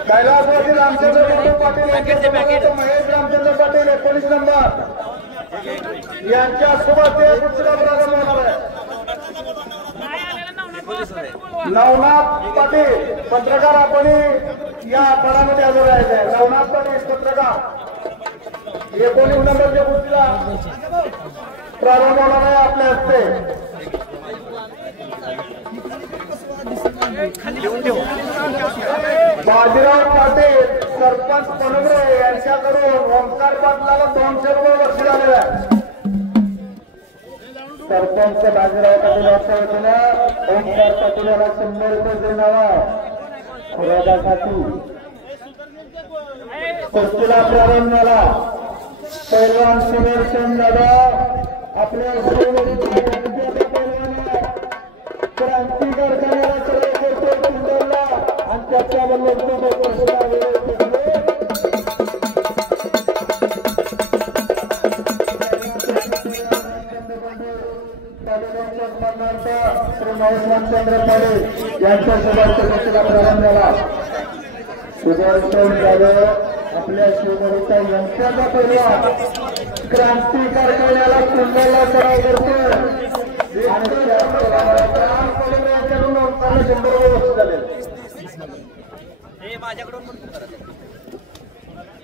कैलासवासी रामचंद्र पाटील महेश रामचंद्र पाटील 19 नंबर यांच्यासोबत कुस्तीला प्रारंभ होणार आहे. नवनाथ पाटील पत्रकार आपण या पदामध्ये हजर आहे. नवनाथ पाटील पत्रकार 19 नंबरच्या कुस्तीला प्रारंभ होणार आहे आपल्या हस्ते. बाजीराव पाटील सरपंच पनगरे यांच्याकडून ओंकार पाटलाला 200 रुपये वर्ष झालेले आहे. सरपंच बाजीराव पाटील यांच्या वतीनं ओंकार पाटील याला 100 रुपये देणार आहे खुरादासाठी. कुस्तीला प्रारंभ झाला. पैलवान सुदर्शन दादा आपल्या क्रांती करताना आणि त्याच्याबरोबर श्री महेश रामचंद्र पाटील यांच्यासोबत कुस्तीला प्रारंभ झाला. सुदर्शन जाधव आपल्या शिवमोरीचा यंत्राचा पैलवान क्रांती कारखान्याला कुंभाला सराव करतो आणि यांच्याकडून 100 रुपये वसूल झाले.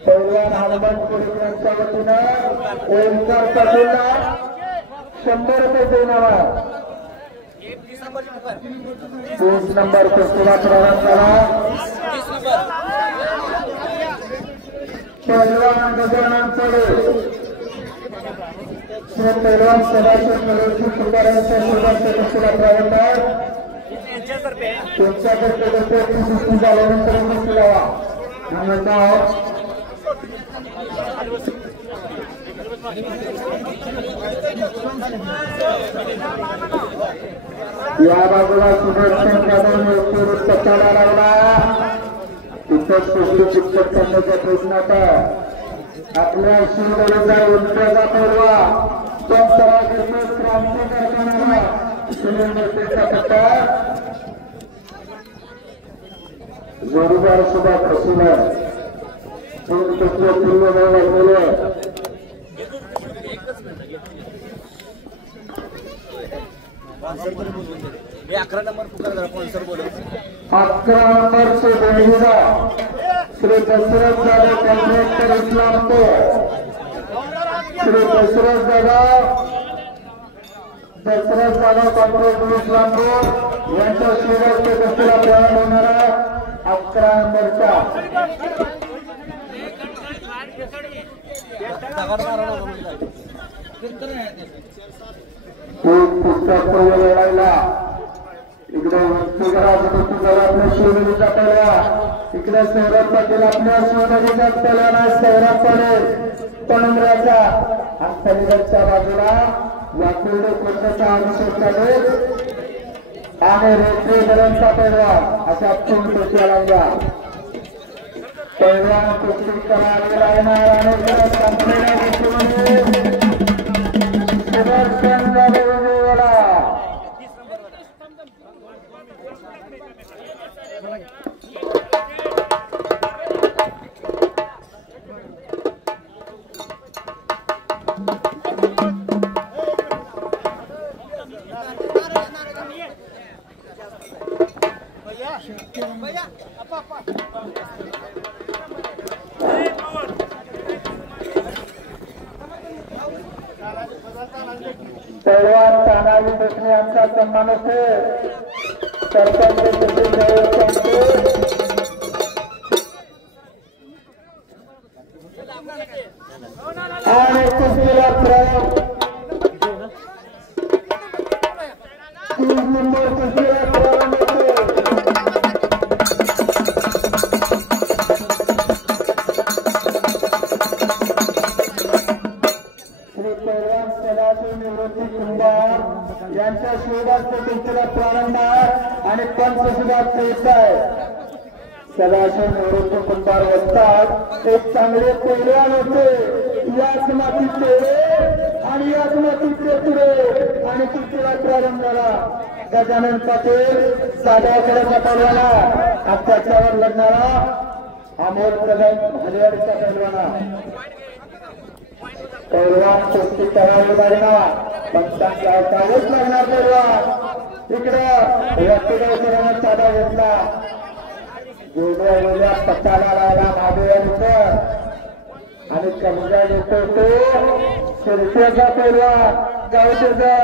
पैलवान हनुमान कोळी यांच्या वतीनं ओंकार पाटीलला 100 रुपये देणार आहे. 30 नंबर कुस्तीला प्रारंभ झाला. पैलवान गजानन चढे श्री पैलवान सदाशिव नरेंद्र सुंदर यांच्या सोबत कुस्तीला प्रारंभ आहे. त्यांच्याकडे कुस्ती झाल्यानंतर कुस्ती लावा. या बाजूला सुदर्शन जाधव कचाला लागला. तिथं कुस्ती शिक्षक करण्याच्या प्रयत्नात आपल्या शिवगडचा उंचाचा पैलवा क्रांती करताना सुनीलचा पट्टा जोडीदार सुद्धा प्रसिद्ध तीन कुस्त्या पूर्ण झालेले. अकरा नंबर पुकार स्पॉन्सर बोलव. 11 नंबरचे बहिणा श्री दशरथ जाधव कॉन्ट्रॅक्टर इस्लामपूर. श्री दशरथ जाधव कॉन्ट्रॅक्टर इस्लामपूर यांच्या शेवटच्या कुस्तीला प्रारंभ होणारा 11 नंबरचा पुस्तक लढायला इकडे आपल्या शिवनेरीचा पहिला. इकडे सौरभ पाटील आपल्या शिवनेरीचा पहिला. सौरभ पाटील पणंद्राचा आणि पलीकडच्या बाजूला वाकुर्ड कोणत्याचा अभिषेक पाटील आणि रेल्वेकरांचा पैलवान अशा 3 कुस्त्या लागल्या. पैलवान कुस्ती करायला येणार आणि सुदर्शन तानाजी देशमुख यांचा सन्मान होते सरपंच सुशील आणि कुस्तीला प्रयोग 3 नंबर कुस्तीला प्रारंभ होतो श्री पैलवान सदाशिव निवृत्ती कुंभार यांच्या शिवदास कुस्तीला प्रारंभ आहे आणि पंच सुद्धा खेळत आहे सदाशिव निवृत्ती कुंभार वस्ताद एक चांगले पैलवान होते याच मातीत तेरे आणि याच मातीत तुरे आणि कुस्तीला प्रारंभ झाला गजानन पाटील साध्याकडेचा पैलवाना आज त्याच्यावर लढणारा अमोल कदम हरिहरचा पैलवाना पैलवान कुस्ती करावी लागणार पंचांच्या अवतारच लागणार पैलवान इकडं व्यक्तिगत चादा घेतला जोड्या वेगळ्या पट्टाला राहिला महादेवांचं आणि कमजा घेतो तो शिरट्याचा पैलवान गावतेचा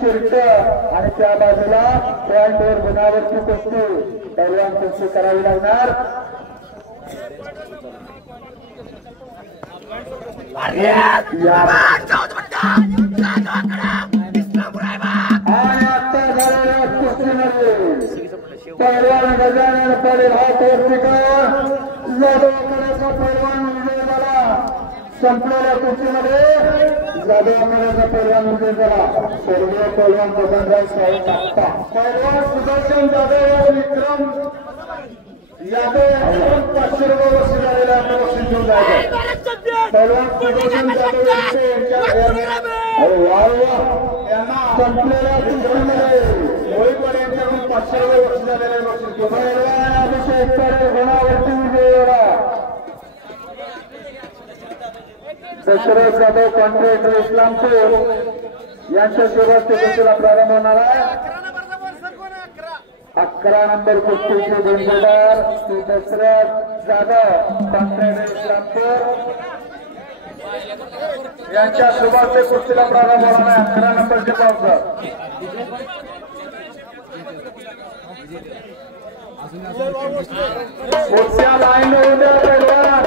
शिरट आणि त्या बाजूला पॉइंटवर गुणावरची कुस्ती पैलवान कुस्ती करावी लागणार आणि आता झालेल्या कुस्तीमध्ये पैलवान गजानन पाटील हा कोर्टीकर जाधवकडेचा पैलवान विजय झाला संपलेल्या कुस्तीमध्ये जाधवकडेचा पैलवान विजय झाला स्वर्गीय पैलवान बबनराव साहेब आप्पा पैलवान सुदर्शन जाधव विक्रम यादव 500 रुपये वसूल झालेला बक्षीस घेऊन जायचं पैलवान सुदर्शन जाधव यांना संपलेल्या कुस्तीमध्ये होळीकडे यांच्याकडून 500 रुपये वसूल झालेले बक्षीस पैलवान अभिषेक करे गुणावरती विजय झाला दशरथ जाधव कॉन्ट्रॅक्टर इस्लामपूर यांच्या शेवटच्या कुस्तीला प्रारंभ होणार आहे 11 नंबर कुस्तीचे गोंधळदार श्री दशरथ जाधव कॉन्ट्रॅक्टर इस्लामपूर यांच्या शेवटच्या कुस्तीला प्रारंभ होणार आहे 11 नंबरचे पावसाळ पुढच्या लाईन उद्या पैलवान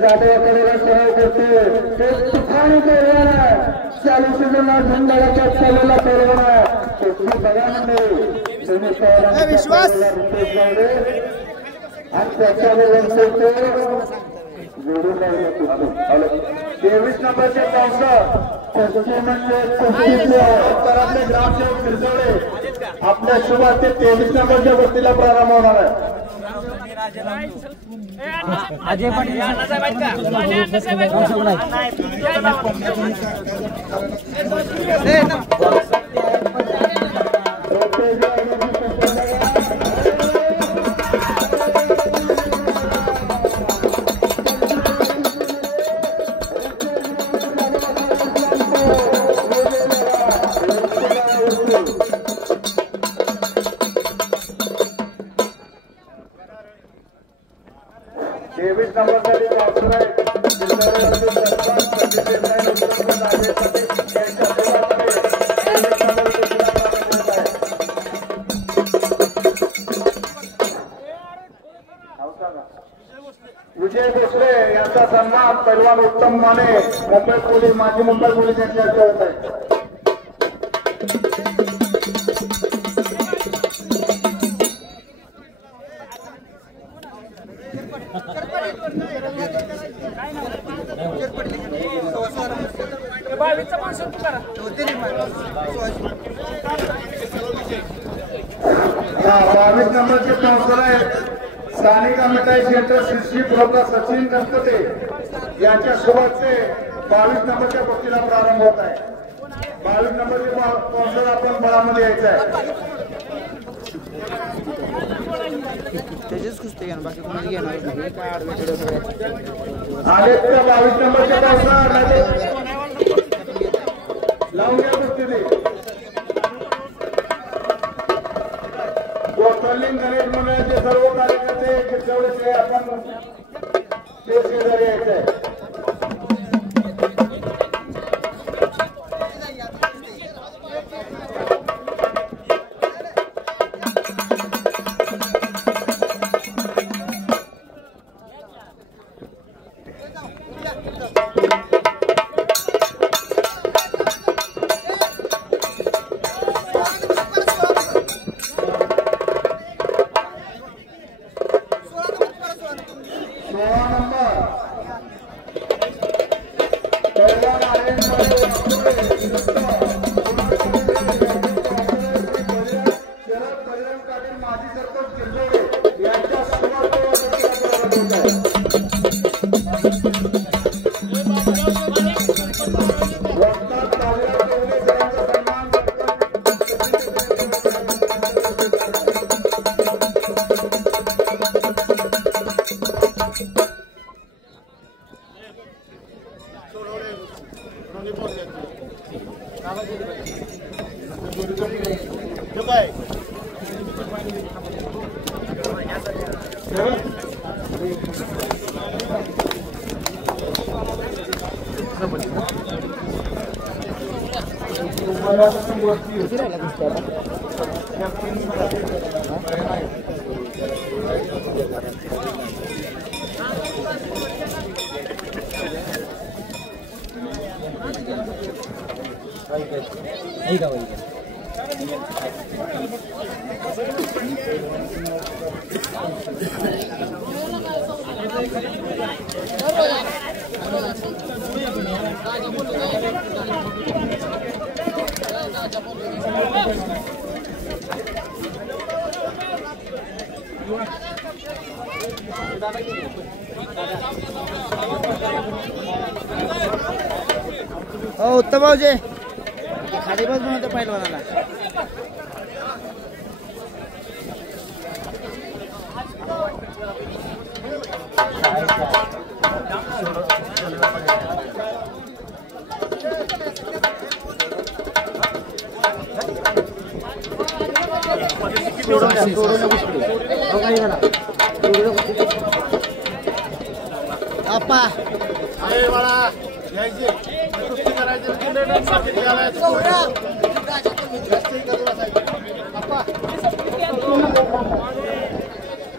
जाधवकडेला सराव करते ते तुफानी पैलवान चालू सीझनला झंडाच्या चालूला पैलवान कुस्ती बघा म्हणजे आणि त्याच्यावर जोडून राहिले कुस्ती 23 नंबरचे पावसा कुस्ती म्हणजे कुस्तीतले उत्तरातले ग्रामसेवक फिरजवडे आपल्या शुभात ते 23 नंबरच्या कुस्तीला प्रारंभ होणार आहे अजय पाटील विजय भोसले यांचा सन्मान पैलवान उत्तम माने मुंबई पोलीस माजी मुंबई पोलीस यांच्या हस्ते होत आहे बावीस नंबरचे स्पॉन्सर आहेत सानिका मिठाई सेंटर शिर्षी प्रोग्राम सचिन गणपते यांच्या सोबतचे 22 नंबरच्या गोष्टीला प्रारंभ होत आहे 22 नंबरचे स्पॉन्सर आपण बळामध्ये यायचं आहे. त्याचीच कुस्ती घेणार बाकी कोणाची घेणार नाही. काय आडवे आदित्य 22 नंबरचे स्पॉन्सर लावून घ्या कुस्ती ते. गोठवलीन गणेश मंडळाचे सर्व कार्यकर्ते जेवढे आपण ते शेजारी यायचे आहे. उत्तम भाऊजे खाली बस म्हणतो पहिलवानाला. अप्पा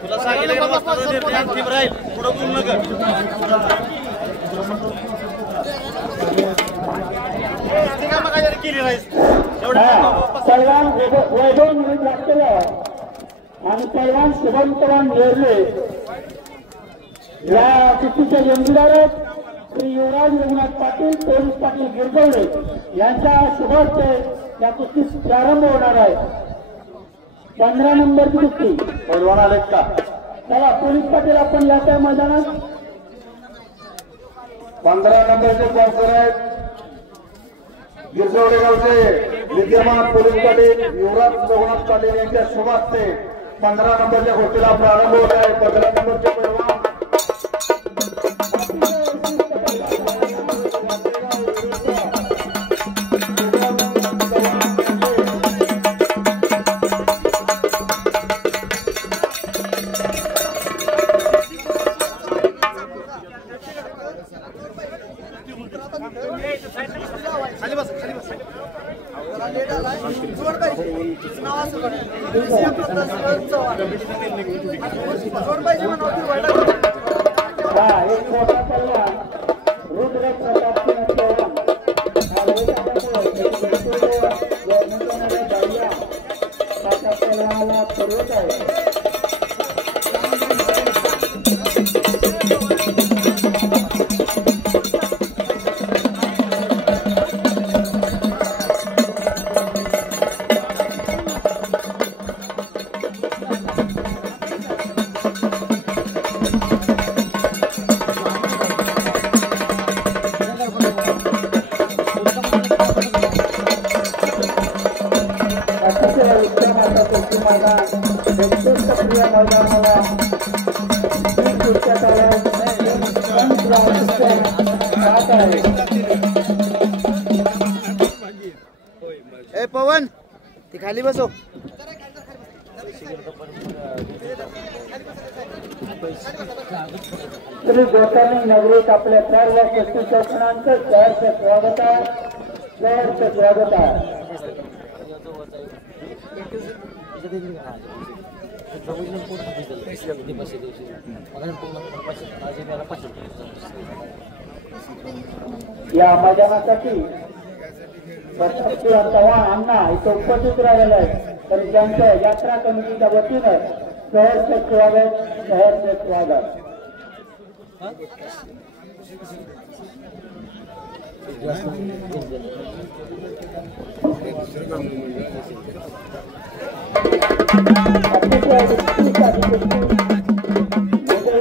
तुला सांगितलं राहील पुढं बोलू नका. केली राहीस पैलवान वैभव म्हणून लागलेलं आणि पैलवान शुभम नेरले या कुस्तीचे जमदार श्री युवराज रघुनाथ पाटील, पोलीस पाटील गिरगवणे यांच्या शुभ हस्ते या कुस्तीस प्रारंभ होणार आहे. 15 नंबरची कुस्ती पैलवान आलेत का? चला पोलीस पाटील आपण या त्या मैदानात 15 नंबरचे स्पॉन्सर आहेत गिरगवणे गावचे विद्यमान पोलीस पाटील युवराज रघुनाथ पाटील यांच्या शुभ हस्ते 15 नंबरच्या कुस्तीला प्रारंभ होत आहे. 15 नंबरचे पैलवान जोड पाहिजे म्हणून खाली बसो. श्री गोसावी नगरीत आपल्या सर्व कुस्ती चौकणांचं सहर्ष स्वागत आहे. सहर्ष स्वागत आहे. या मैदानासाठी चव्हाण अण्णा इथं उपस्थित राहिलेला आहे. तर त्यांच्या यात्रा कमिटीच्या वतीनं सहर्ष स्वागत. सहर्ष स्वागत.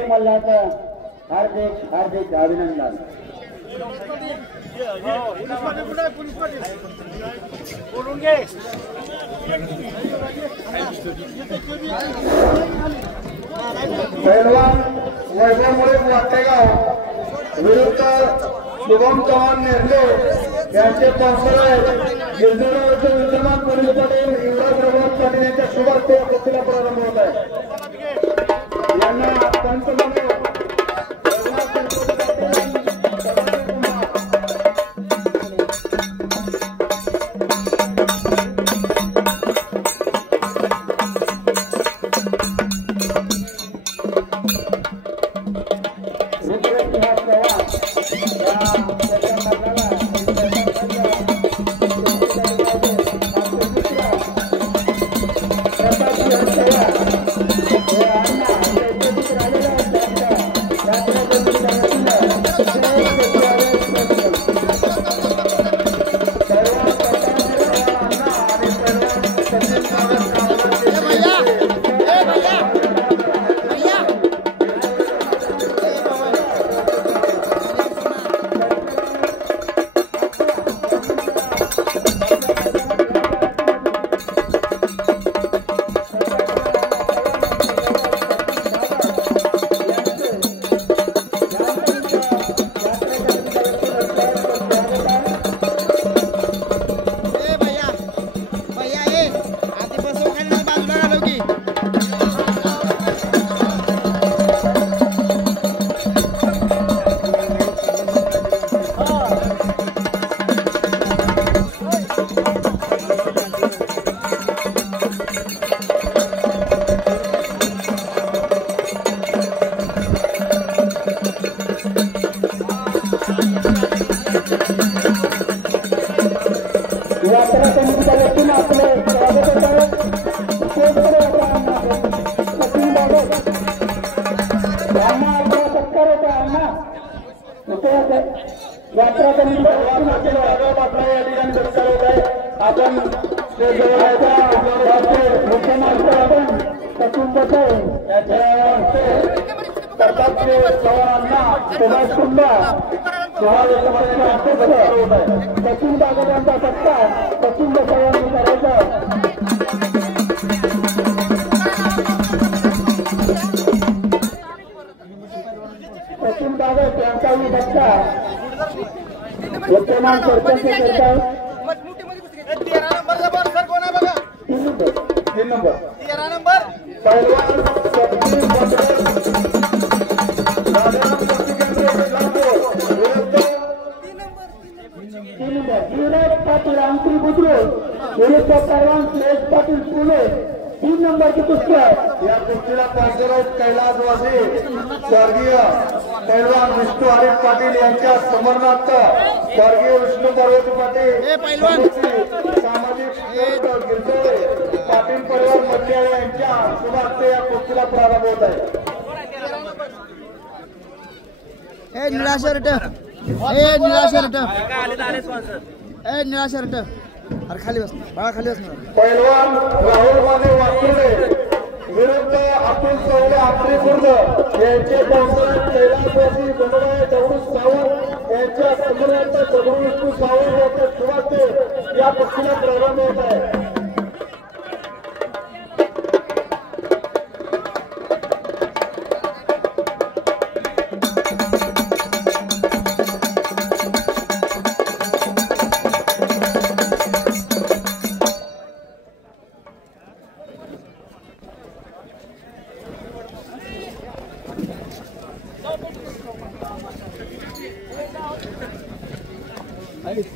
मल्लाचं हार्दिक हार्दिक अभिनंदन. पैलवान वैभव मुळे वाटेगाव विरुद्ध शुभम चव्हाण नेरले यांचे स्पॉन्सर आहेत. गिरजोडचे विद्यमान पोलीस पाटील युवराज रघुनाथ पाटील यांच्या शुभार्थ या कुस्तीला प्रारंभ होत आहे. यांना पंच म्हणून यात्रा समितीच्या वतीनं आपले स्वागत होत आहे. यांना आपला सत्कार होता. यांना यात्रा समितीच्या वतीनं आपले आपला या ठिकाणी सत्कार होत आहे. आपण मुख्यमंत्री आपण सचिन पटेल प्रतापजी चव्हाणांना सुभाष कुंडा सचिन बागत यांचा सत्कार सचिन चव्हाणांनी करायचा. सचिन बागत यांचाही सत्कार विद्यमान सरपंच करतात. 3 नंबर पैलवान युवराज पाटील अंकुरी बुद्रुक विरुद्ध पैलवान सुरेश पाटील पुणे 3 नंबरची कुस्ती आहे. या कुस्तीला स्पॉन्सर कैलासवासी स्वर्गीय पैलवान विष्णू हरीश पाटील यांच्या स्मरणार्थ स्वर्गीय विष्णू पार्वती पाटील सामाजिक गिरजोळे पाटील परिवार मंडळ यांच्या शुभार्थ या कुस्तीला प्रारंभ होत आहे. निळा शर्ट निळा शर्ट निळा शर्ट अरे खाली बस बाळा खाली बस. पैलवान राहुल माने वाकुर्डे विरुद्ध अतुल चौले आपली खुर्द यांचे स्पॉन्सर कैलासवासी बनवाय दगडू सावंत यांच्या समोरार्थ दगडू विष्णू सावंत यांच्या शुभार्थ या कुस्तीला प्रारंभ होत आहे. अतिशय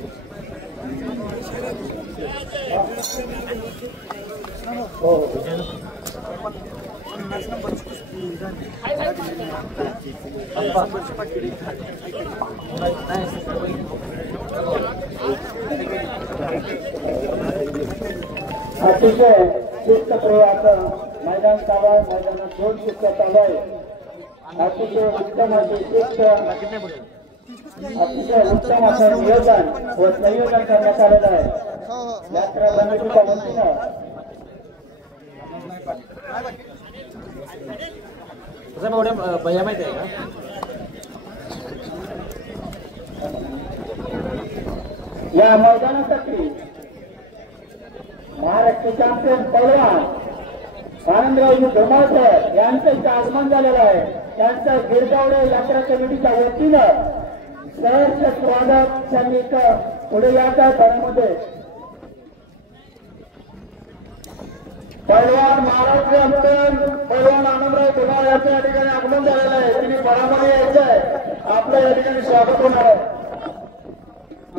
शिस्तप्रिय असं मैदान चालू आहे. मैदानात 2 कुस्त्या चालू आहे. अतिशय उत्तम अशी शिस्त, अतिशय उत्तम असं नियोजन व संयोजन करण्यात आलेलं आहे यात्रा समितीच्या वतीनं. भैया माहिती आहे का या मैदानासाठी महाराष्ट्र चॅम्पियन पैलवान आनंदरावजी धुमाळकर यांचं इथं आगमन झालेलं आहे. त्यांचं गिरगावडे यात्रा कमिटीच्या वतीनं सहर्ष स्वागत. त्यांनी पुढे याच्या घरामध्ये पैलवान महाराष्ट्र चॅम्पियन पैलवान आनंदराव धुमाळ यांचं या ठिकाणी आगमन झालेलं आहे. तिने बरामध्ये यायचं आहे. आपलं या ठिकाणी स्वागत होणार आहे.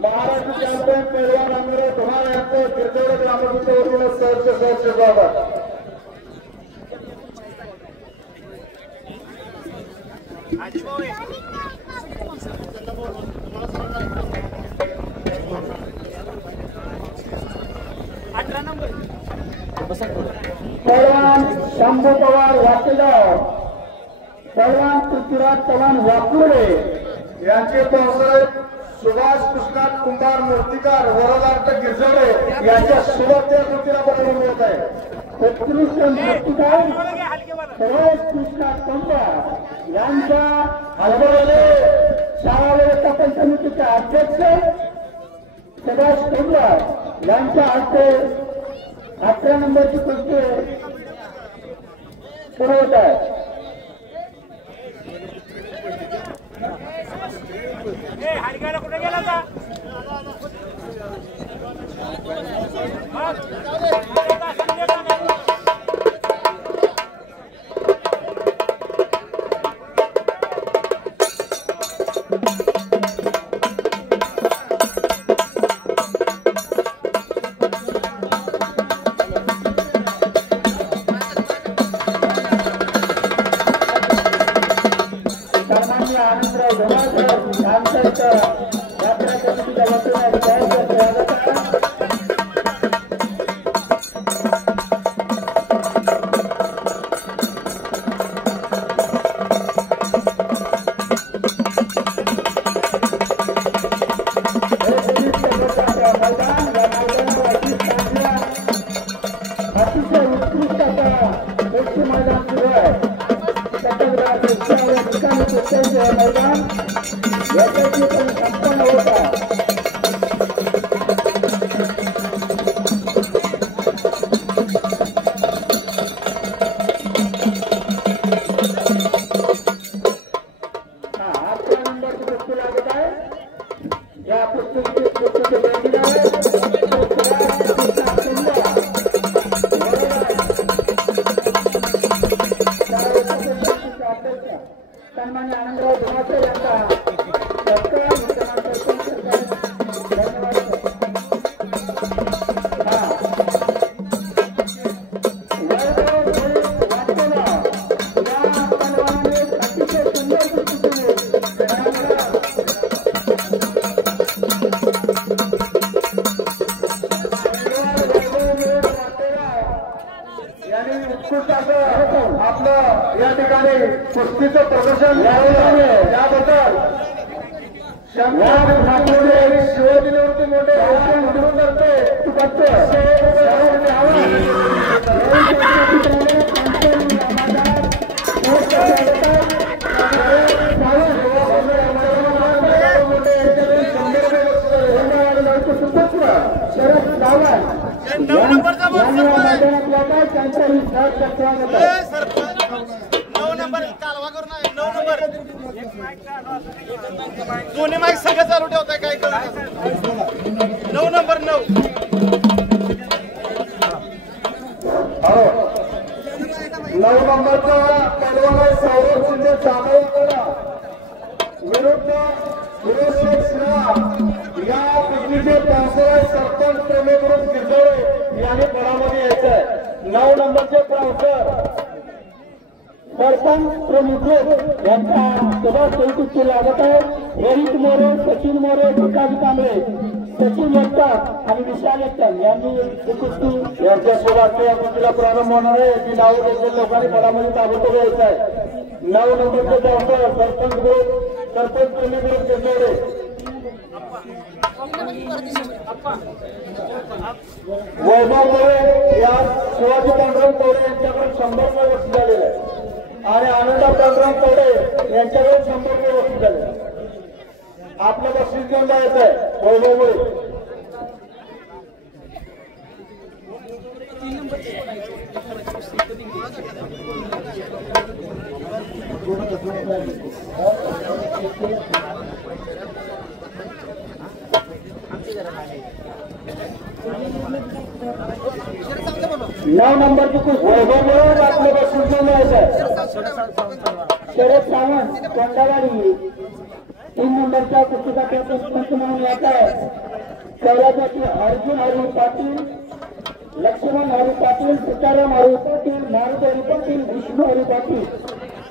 महाराष्ट्र चॅम्पियन पैलवान आनंदराव धुमाळ यांचं गिरगावडे ग्रामपंचायतीच्या वतीनं सहर्ष स्वागत. पैलवान शंभू पवार वाटेगाव, पैलवान पृथ्वीराज चव्हाण वाकुर्डे यांचे पावसाळे सुभाष कृष्णात कुंभार मूर्तिकार वरदार्थ गिरजवडे यांच्या सुरुवातीच्या कृतीला बोलवून होत आहे. उत्कृष्ट मूर्तिकार सुरेश कृष्णात कुंभार यांच्या हलगडे शाळा व्यवस्थापन समितीचे अध्यक्ष सुभाष कुंभार यांच्या हस्ते 18 नंबरची कुस्ती सुरू होत आहे. कुठे गेला होता? सन्मान्य आनंदराव धुमाळकर यांचा आपलं या ठिकाणी कुस्तीचं प्रदर्शन याबद्दल शिवदिनीवरती मोठे करते शरद सावंत दोन्ही माईक सगळं चालू ठेवताय काय करू 9 नंबर 9 नंबरचा पैलवान सौरभ शिंदे सामोरा विरुद्ध या कुटणीचे ट्रान्सफर सरपंच प्रेमी ग्रुप गिरजोळे यांनी पडामध्ये यायचं आहे. 9 नंबरचे ट्रान्सफर सरपंच प्रेमी ग्रुप यांचा सुभाष चौकीची लागत आहे. रोहित मोरे, सचिन मोरे, विकास कांबळे, सचिन जगताप आणि विशाल जगताप यांनी कुस्ती यांच्यासोबत या कुस्तीला प्रारंभ होणार आहे. ती नावं देखील लोकांनी पडामध्ये ताबडतोब यायचं आहे. 9 नंबरचे ट्रान्सफर सरपंच ग्रुप, सरपंच प्रेमी ग्रुप गिरजोळे. वैभव मोरे या शिवाजी पांडुरंग कवडे यांच्याकडे 100 वस्तू झालेलं आहे आणि आनंदा पांडुरंग कवडे यांच्याकडे 100 वस्तू झाले. आपलं बक्षीस घेऊन जायचं आहे वैभव मोरे. नऊ नंबरची वैभव मोरे आपलं बक्षीस घेऊन जायचं आहे. शरद सावंत कोंडावाडी 3 नंबरच्या कुस्तीसाठी पंच म्हणून येत आहे. कैलासाची अर्जुन हरी पाटील, लक्ष्मण हरी पाटील, सीताराम हरी पाटील, मारुती हरी पाटील, विष्णू हरी पाटील,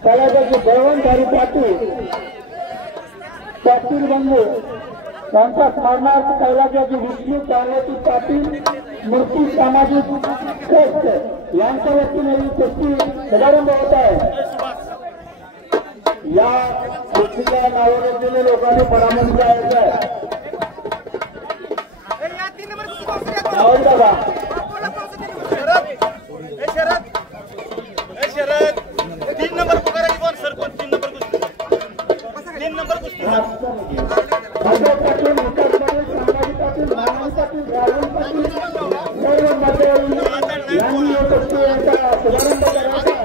कैलासाची बळवंत हरी पाटील, पाटील बंधू त्यांचा स्मरणार्थ कैलासाची विष्णू पार्वती पाटील, मूर्ती सामाजिक ट्रस्ट यांच्या वतीने ही कुस्ती शुभारंभ होत आहे. या कुस्तीच्या नावावर असलेल्या लोकांनी पडामध्ये जायचं आहे. शरद 3 नंबर पुकारायची कोण सरपंच 3 नंबर कुस्ती 3 नंबर कुस्ती अजय पाटील, विकास पाटील, संभाजी पाटील, नारायण पाटील, राहुल पाटील सर्व मंडळी यांनी या कुस्तीचा शुभारंभ करायचा आहे.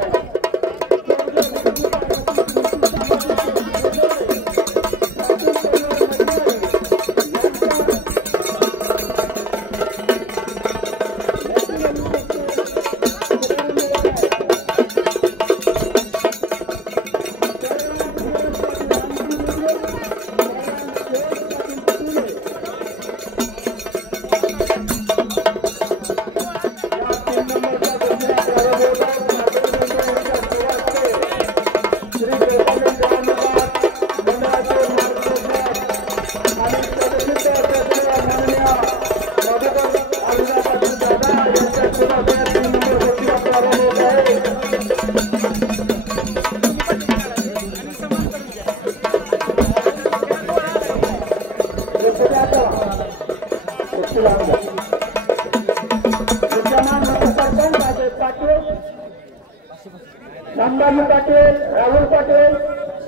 संभाजी पाटील, राहुल पाटील,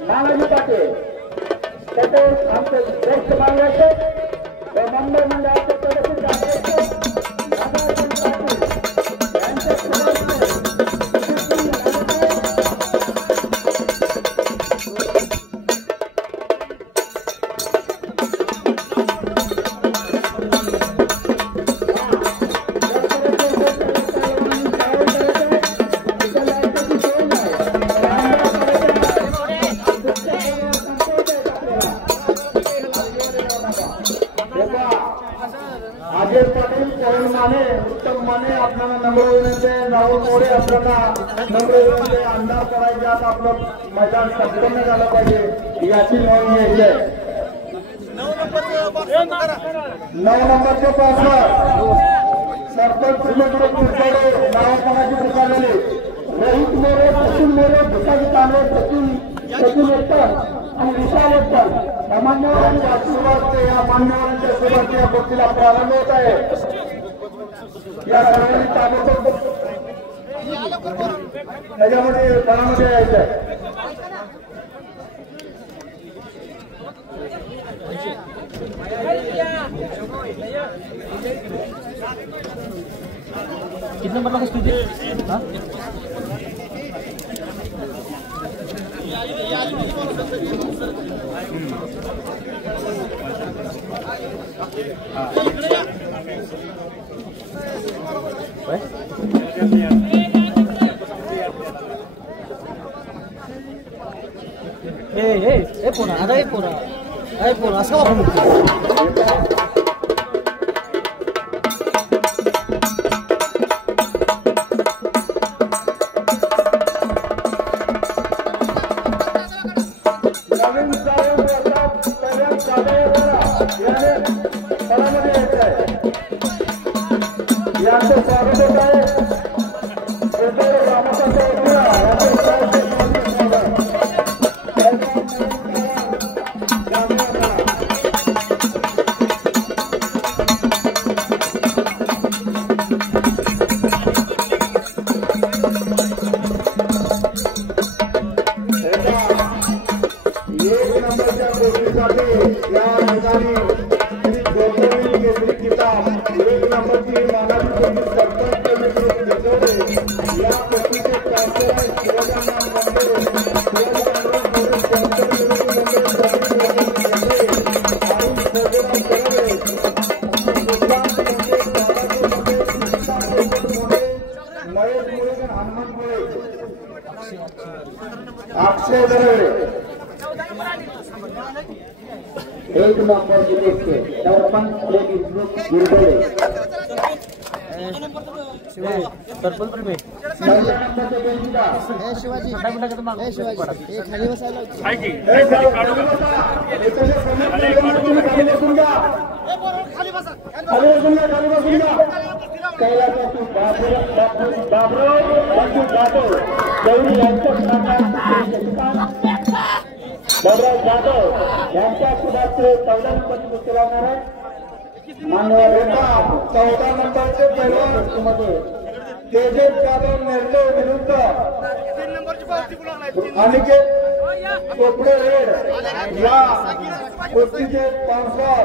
नानाजी पाटील तसेच आमचे ज्येष्ठ मान्यवरचे व मंडळ मंडळाचे सदस्य अजय पाटील, पवन माने, उत्तम माने आपल्याला नम्र विनंती आहे. राहुल मोरे आपल्याला नम्र विनंती आहे. आमदार करायच्यात आपलं मैदान संपन्न झालं पाहिजे याची नोंद घ्यायची आहे. 9 नंबरचे पासवर सरपंच ग्रुप कुलकर्णी नावापणाची पुकारलेली रोहित मोरे, सचिन मोरे, भिकाजी कांबळे, सचिन उत्तम आणि विशाल उत्तम या मान्यवरांच्या सुरुवात या मान्यवरांच्या सुरुवात या गोष्टीला प्रारंभ होत आहे. या सर्वांनी ताबडतोब त्याच्यामध्ये पणामध्ये यायचं आहे. किती नंबरला कुस्ती हा ए पोरा आता ए पोरा काय बोल असं वापरून नवीन साहेब वर्षात पहिल्या जाधव याने फळामध्ये यायचं आहे. यांचं स्वागत होत आहे. रामकांत यांचं स्वागत. एक नंबरच्या गोष्टीसाठी या ठिकाणी श्री गौतमी केसरी किताब एक नंबरची मानाची सरपंच या गोष्टीचे प्राचार्य शिवराम महेश मुळे हनुमंत मुळे अक्षय दरवे एक नंबर जिले सरपंच गुरुदेव सरपंच प्रेमी शिवाजी खाली बसायला बाबराव जाधव यांच्या सुधाचे 14 नंबरची कुस्ती लागणार आहे. मान्यवर 14 नंबरचे पैलवान तेजस जाधव निर्णय विरुद्ध अनिकेत कोपडे रेड या कुस्तीचे स्पॉन्सर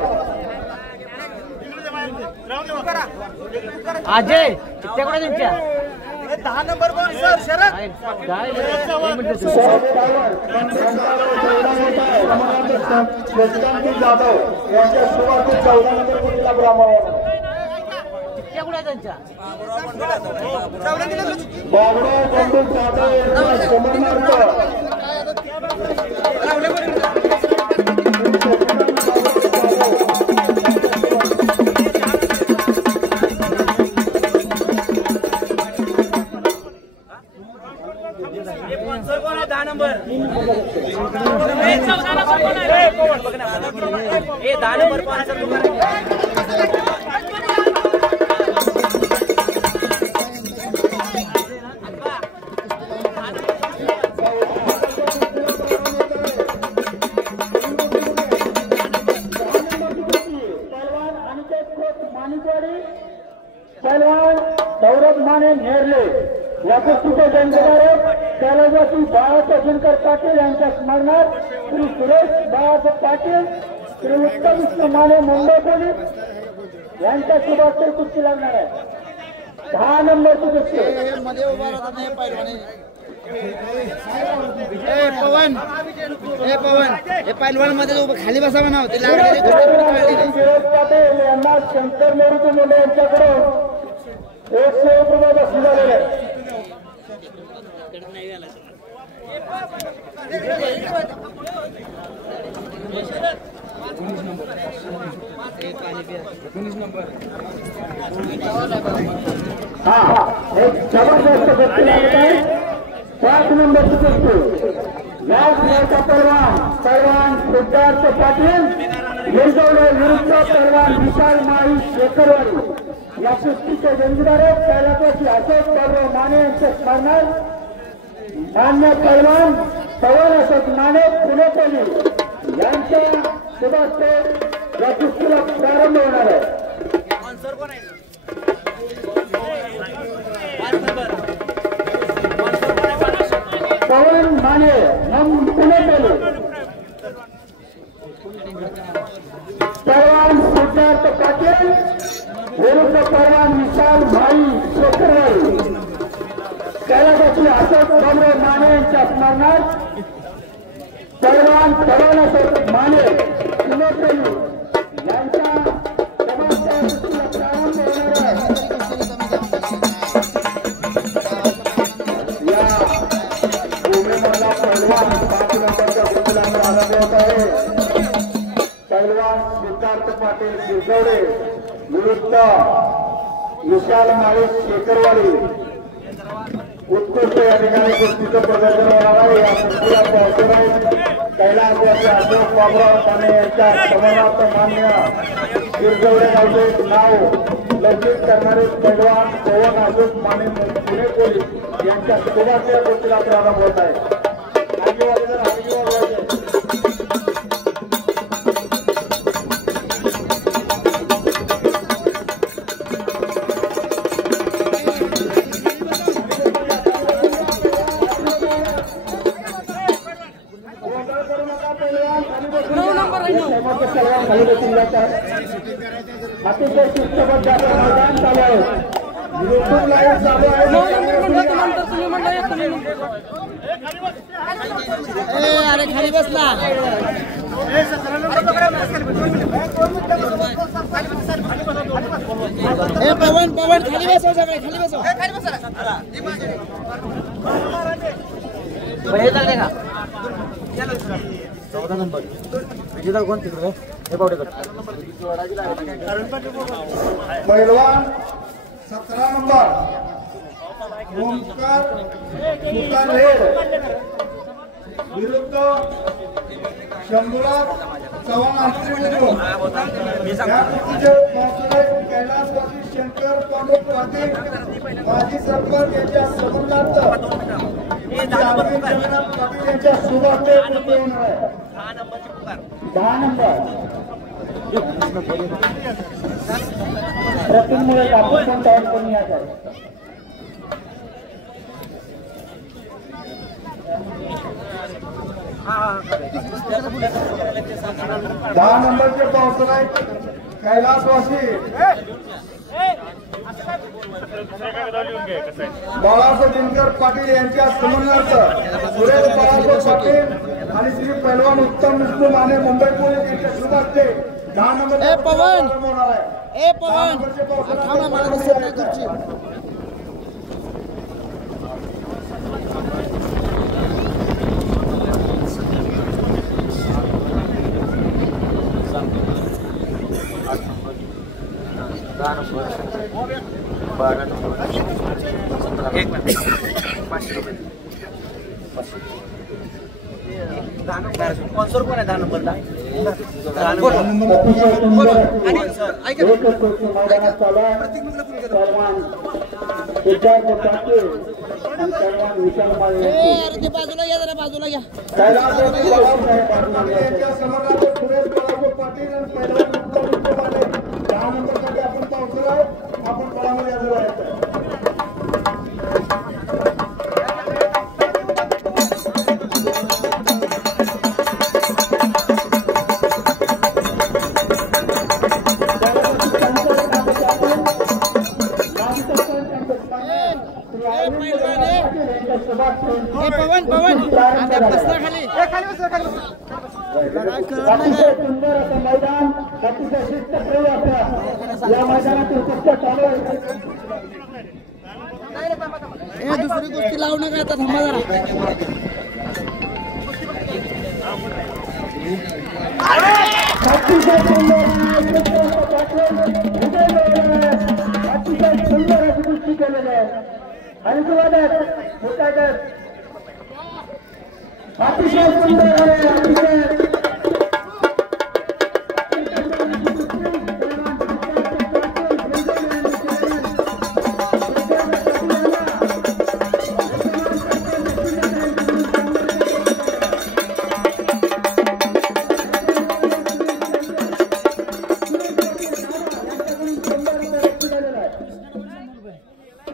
अजय चिठ्ठ्या कुठे तुमच्या 10 नंबर कोण सर शरद जाधव यांच्या सुरुवातीत 14 नंबर कुस्तीला ग्रामावर चिठ्ठ्या कुठे त्यांच्या बाबराव बंडू जाधव यांच्या समर्नार्थ स्पॉन्सर कोण आहे 10 नंबर 10 नंबर पहलवान सौरभ माने नेरले या कुस्तीचे जंगदार कैलासवासी बाळासाहेब दिनकर पाटील यांच्या स्मरणार्थ श्री सुरेश बाळासाहेब पाटील श्री उत्तम विष्णू माने मुंबई पोलीस यांच्या शुभास्ते कुस्ती लागणार आहे. 10 नंबरची कुस्ती मध्ये उभा राहतात नाही पैलवान पवन हे पैलवान मध्ये उभं खाली बसावं नाव ते लागणारे पाटील यांना शंकर मोरुजी मुंडे यांच्याकडे 101 रुपये बक्षीस झालेले आहे. एक जबरदस्त कुस्ती लागत आहे. 5 नंबरची कुस्ती याचा पहलवान सिद्धार्थ पाटील लिंगवडे विरुद्ध पहलवान विशाल माई शेखरवाडी या कुस्तीचे जंगीदार कैलासवासी अशोक बाबराव माने यांचे स्मरणार्थ मान्य पहलवान पवन अशोक माने पुणे पोलीस यांच्या शुभास्ते या कुस्तीला प्रारंभ होणार आहे. स्पॉन्सर कोण आहे पवन माने हम पुणे पोलीस पहलवान सिद्धार्थ पाटील विरुद्ध पहलवान विशाल माई शेखरवाडी कैलासवासी अशोक बाबराव माने यांच्या स्मरणार्थ पहलवान पवन अशोक माने पुणे पोलीस यांच्या जबाबदार कुस्तीला प्रारंभ होणार आहे. या भूमीमधला पहलवान 5 नंबरच्या कुस्तीला प्रारंभ होत आहे. पाटील शिरकवडे विरुद्ध विशाल माळी शेखरवाडी उत्कृष्ट या ठिकाणी कुस्तीचं प्रदर्शन होणार आहे. या कुस्तीला पावसाळ्यात कैलासवासी अशोक बाबुराव ठाणे यांच्या समर्नार्थ मान्य शिरकवडे गावचे नाव लौकिक करणारे पैलवान पवन अशोक माने पुणे पोलीस यांच्या सुरुवात या कुस्तीला प्रारंभ होत आहे. अतिशय शिस्तबद्ध मैदान चालू आहे. युट्यूब लाईव्ह चालू आहे. अरे खाली बसला पवन पवन खाली बसव सगळे खाली बसव का 14 नंबर विजेता कोण तिकडे हे पावडेकर पैलवान 17 नंबर ओमकार सुतारहेर विरुद्ध शंभूराज चव्हाण आश्रम या कुस्तीचे पावसाळ्यात कैलासवासी शंकर पांडू पाटील माजी सरपंच यांच्या समन्वयार्थ अरविंद जगन्नाथ पाटील यांच्या शुभार्थे कुस्ती होणार आहे. 10 नंबर प्रतिमुळे आपण पण तयार करून यायचं आहे. 10 नंबरचे पावसाळ्यात कैलासवासी बाळासाहेब दिनकर पाटील यांच्या समन्वयार्थ सुरेश बाळासाहेब पाटील आणि श्री पैलवान उत्तम विष्णू माने मुंबई पोलीस यांच्या शुभार्थे 10 नंबर पवन होणार आहे. पवन थांबा मला दिसत नाही खुर्ची स्पॉन्सर कोण आहे 10 नंबरला अरे बाजूला घ्या जरा बाजूला घ्या पाटील आणि पैलवान उत्तम विष्णू माने 10 नंबरसाठी आपण पावसाळा आपण पळामध्ये हजर आहे. पवन पवन बसला खाली अतिशय सुंदर असं मैदान अतिशय शिस्तप्रिय असं या मैदानातील कुस्त्या चालू आहे. दुसरी गोष्टी लावू नका आता थांबा जरा अतिशय सुंदर अशी कुस्ती केलेली आहे. आणि अतिशय सुंदर आहे. अतिशय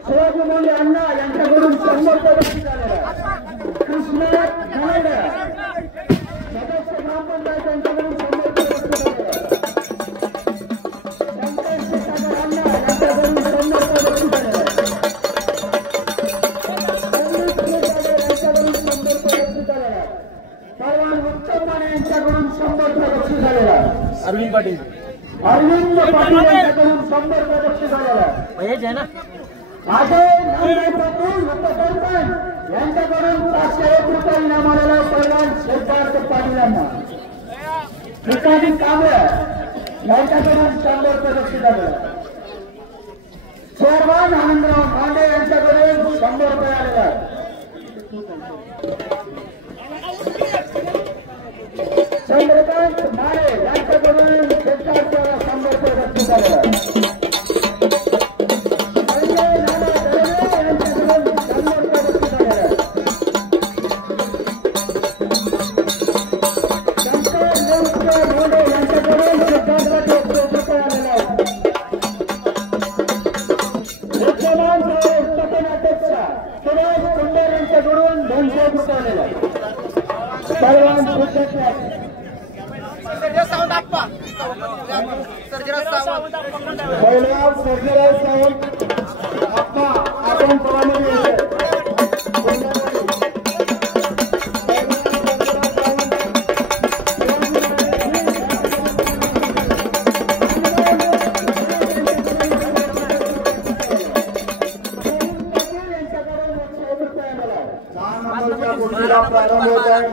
शिवाजी मोरे अण्णा यांच्याकडून 100 पदक झालेला आहे. कृष्ण धनाडे सदस्य ग्रामपंचायत यांच्याकडून 100 पदक झालेला आहे. संतोष शेखार अण्णा यांच्याकडून 100 पदक झालेला आहे. यांच्याकडून 100 पदक झालेला आहे. पैलवान उत्तम माने यांच्याकडून 100 पदक झालेला आहे. अरविंद पाटील यांच्याकडून 100 पदक झालेला आहे. महेश आहे ना यांच्याकडून 501 रुपये इनाम आलेला आहे. पैलवान शेखर पाटील यांना. ठिकाणी कांबळे यांच्याकडून 100 रुपये बक्षीस आलेलं आहे. चेअरमन आनंदराव मांडे यांच्याकडून 100 रुपये आलेला आहे. चंद्रकांत माळे यांच्याकडून 100 रुपये बक्षीस आलेला आहे.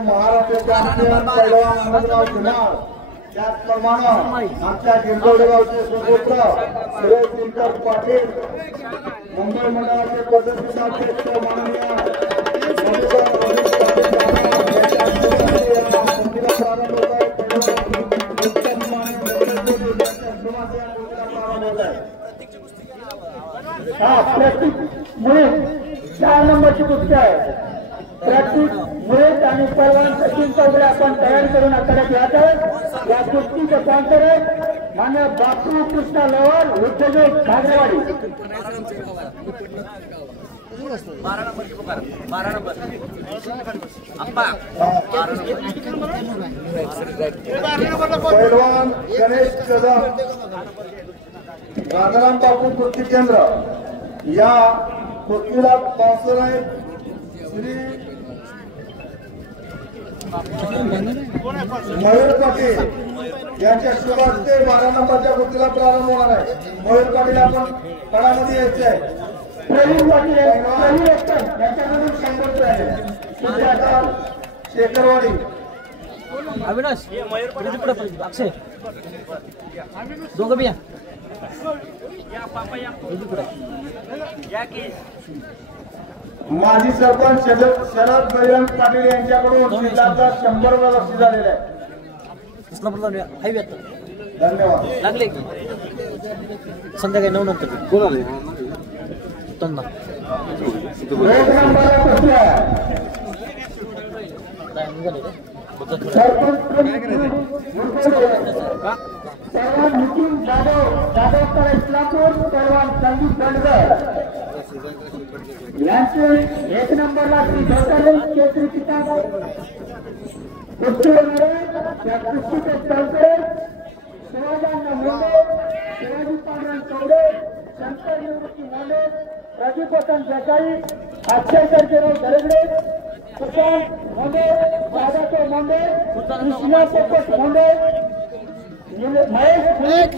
महाराष्ट्र चॅम्पियन पैलवान अहमदराव कुमार त्याचप्रमाणे आमच्या गिरगोडे गावचे सुपुत्र सुरेश दिनकर पाटील मुंबई मंडळाचे पद्धतीचे अध्यक्ष माननीय मुळे 4 नंबरची कुस्ती आहे. प्रॅक्टिस मुळेत आणि पैलवान सचिन चौधरी आपण तयार करून आखाड्यात येत आहोत. या कुस्तीचे स्पॉन्सर आहेत मान्य बापू कृष्णा लोहार उद्योजक भागरेवाडी. 12 नंबरची पुकार 12 नंबर पैलवान गणेश कदम राजाराम बापू कुस्ती केंद्र या कुस्तीला स्पॉन्सर आहेत श्री मयूर पाटील यांच्या शुभ हस्ते 12 नंबरच्या कुस्तीला प्रारंभ होणार आहे. मयूर पाटील आपण पडामध्ये यायचे आहे. प्रवीण पाटील यांच्याकडून 100 रुपये आहे. शेखरवाडी अविनाश अक्षय दोघं बिया माजी सरपंच शरद बजरंग पाटील यांच्याकडून 100 रुपये बक्षीस झालेले आहे. धन्यवाद. लागले की संध्याकाळी 9 नंतर कोण आले तन्ना एक नंबरला कुस्ती आहे. पैलवान नितीन जाधव इस्लामपूर पैलवान संदीप दंडगर यांचे 1 नंबरला श्री गौतम केसरी किताब कुस्ती त्या कुस्तीचे स्पॉन्सर शिवाजांना मुंडे शिवाजी पांडुरंग चौडे शंकर निवृत्ती मुंडे प्रदीप वसंत देसाई अक्षय सरकेराव दरगडे सुशांत मुंडे दादासाहेब मुंडे कृष्णा पोपट मुंडे महेश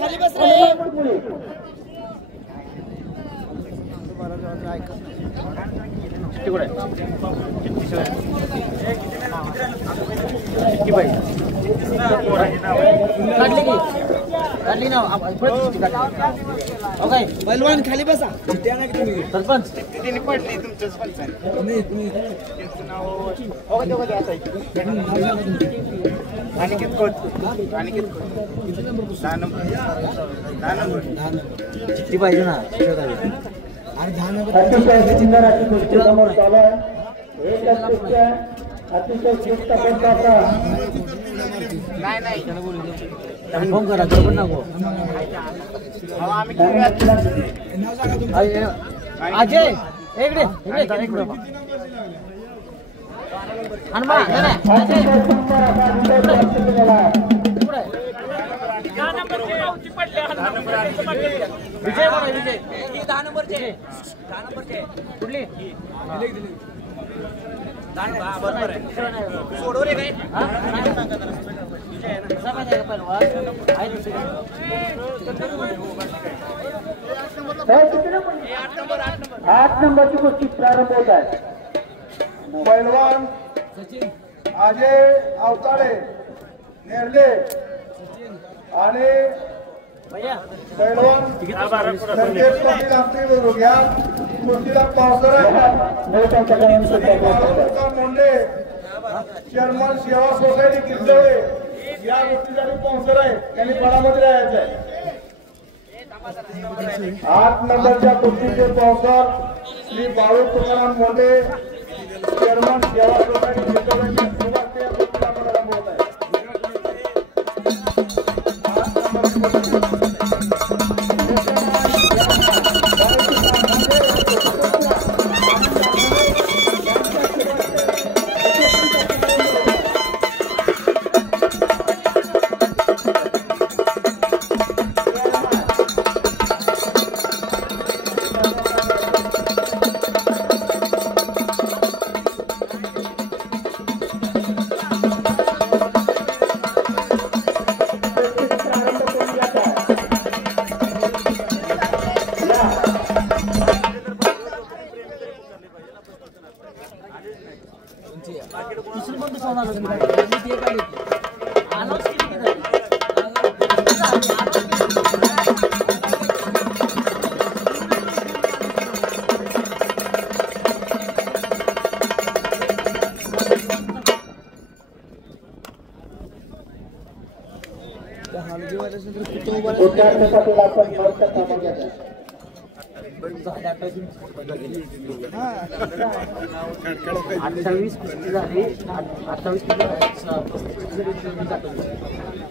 खाली बस रे. काढली ना ओके पैलवान खाली बसा. सरपंच पडली तुमचं ती पाहिजे ना अतिशय सुंदर कुस्ती समोर चालू आहे. एकच कुस्ती आहे. अतिशय शिस्त पंचाचा त्याला फोन करा तो पण नको अजय इकडे हनुमा विजय बोला विजय 10 नंबरचे कुठली बरोबर आहे सोडव रे काय आठ नंबरची कुस्ती प्रारंभ होत आहे. पैलवान अजय अवताळे नेरले आणि पैलवान संकेत पाटील आमचे बरोबर या कुस्तीला पावसाळा मुंडे चेअरमन सेवा सोसायटी किल्लोळे या गोष्टीसाठी स्पॉन्सर आहे. त्यांनी बडामध्ये राहायचं आहे. 8 नंबरच्या कुस्तीचे स्पॉन्सर श्री बाळू तुकाराम मुंडे चेअरमन सेवा सोसायटी किल्लोळे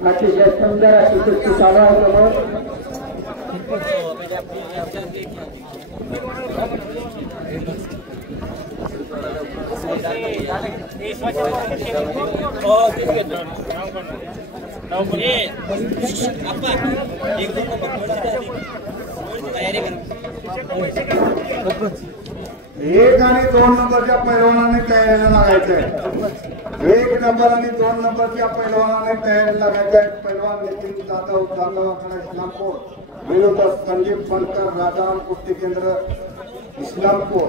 अतिशय सुंदर अशी कुस्ती चालू आहे. एक आणि 2 नंबरच्या पैलवानाने तयारीला लागायचंय. 1 नंबर आणि 2 नंबरच्या पैलवानाने तयारीला लागायचंय. पैलवान नितीन जाधव जाधव इस्लामपूर विरुद्ध संदीप फणकर राजाराम कुस्ती केंद्र इस्लामपूर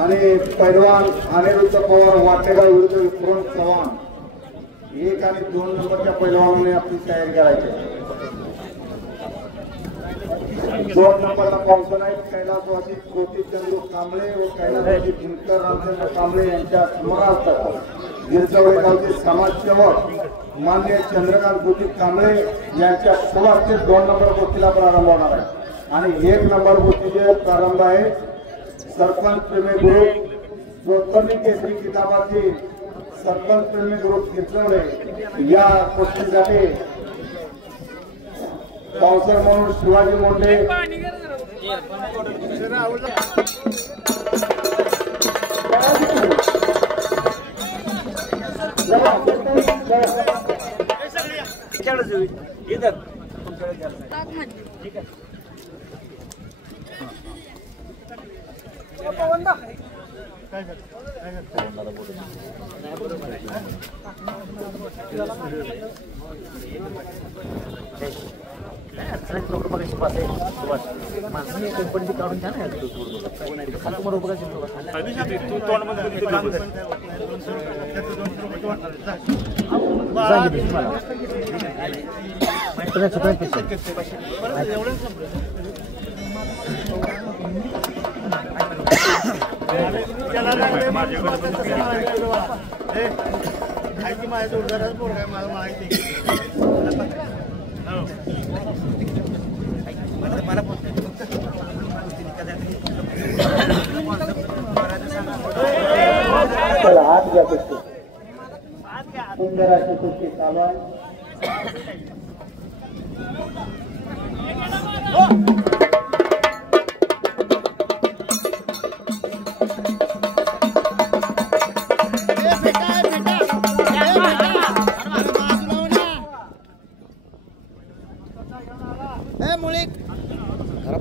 आणि पैलवान अनिरुद्ध पवार वाटेगाव विरुद्ध विक्रम चव्हाण. 1 आणि 2 नंबरच्या पैलवानाने आपली तयारी करायची. 2 नंबरला पावसन आहेत कैलासवासी ज्योतिचंद्र कांबळे व कैलासवासी दिनकर रामचंद्र कांबळे यांच्या स्मरणार्थ गिरजवळे गावचे समाजसेवक मान्य चंद्रकांत ज्योती कांबळे यांच्या शुभास्ते 2 नंबर गोष्टीला प्रारंभ होणार आहे. आणि 1 नंबर गोष्टीचे प्रारंभ आहे सरपंच प्रेमी ग्रुप ज्योतिर्णी केसरी किताबातील सरपंच प्रेमी ग्रुप गिरजवळे या गोष्टीसाठी स्पॉन्सर म्हणून शिवाजी मुंडे हात घ्या कुस्ती सुंदर अशी कुस्ती चालू आहे.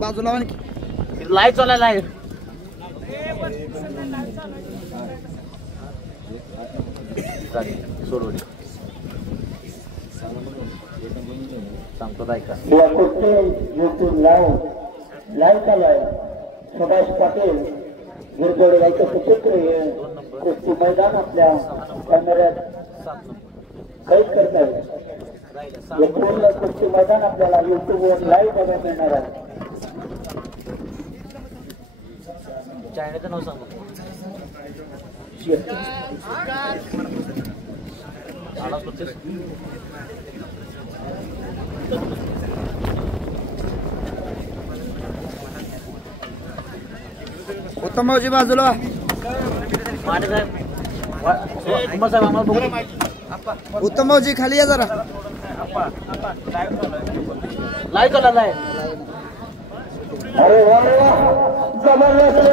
बाजूला लाईव्ह चालला लाईव्ह सोडवली सांगतो ऐका यूट्यूब लाईव्ह चालू आहे. सुभाष पाटील गिरजोडे गायचं सुपुत्र हे कुस्ती मैदान आपल्या कॅमेऱ्यात कैद करता येईल. पूर्ण कुस्ती मैदान आपल्याला युट्यूबवर लाईव्ह बघायला मिळणार आहे. चायनाचं नाव सांगा. उत्तम भाऊजी बाजूला. माने साहेब कुमार साहेब आम्हाला बघू. उत्तम भाऊजी खाली या जरा. लाईव्ह करा लाईव्ह. अरे वा रे वा, जबरदस्त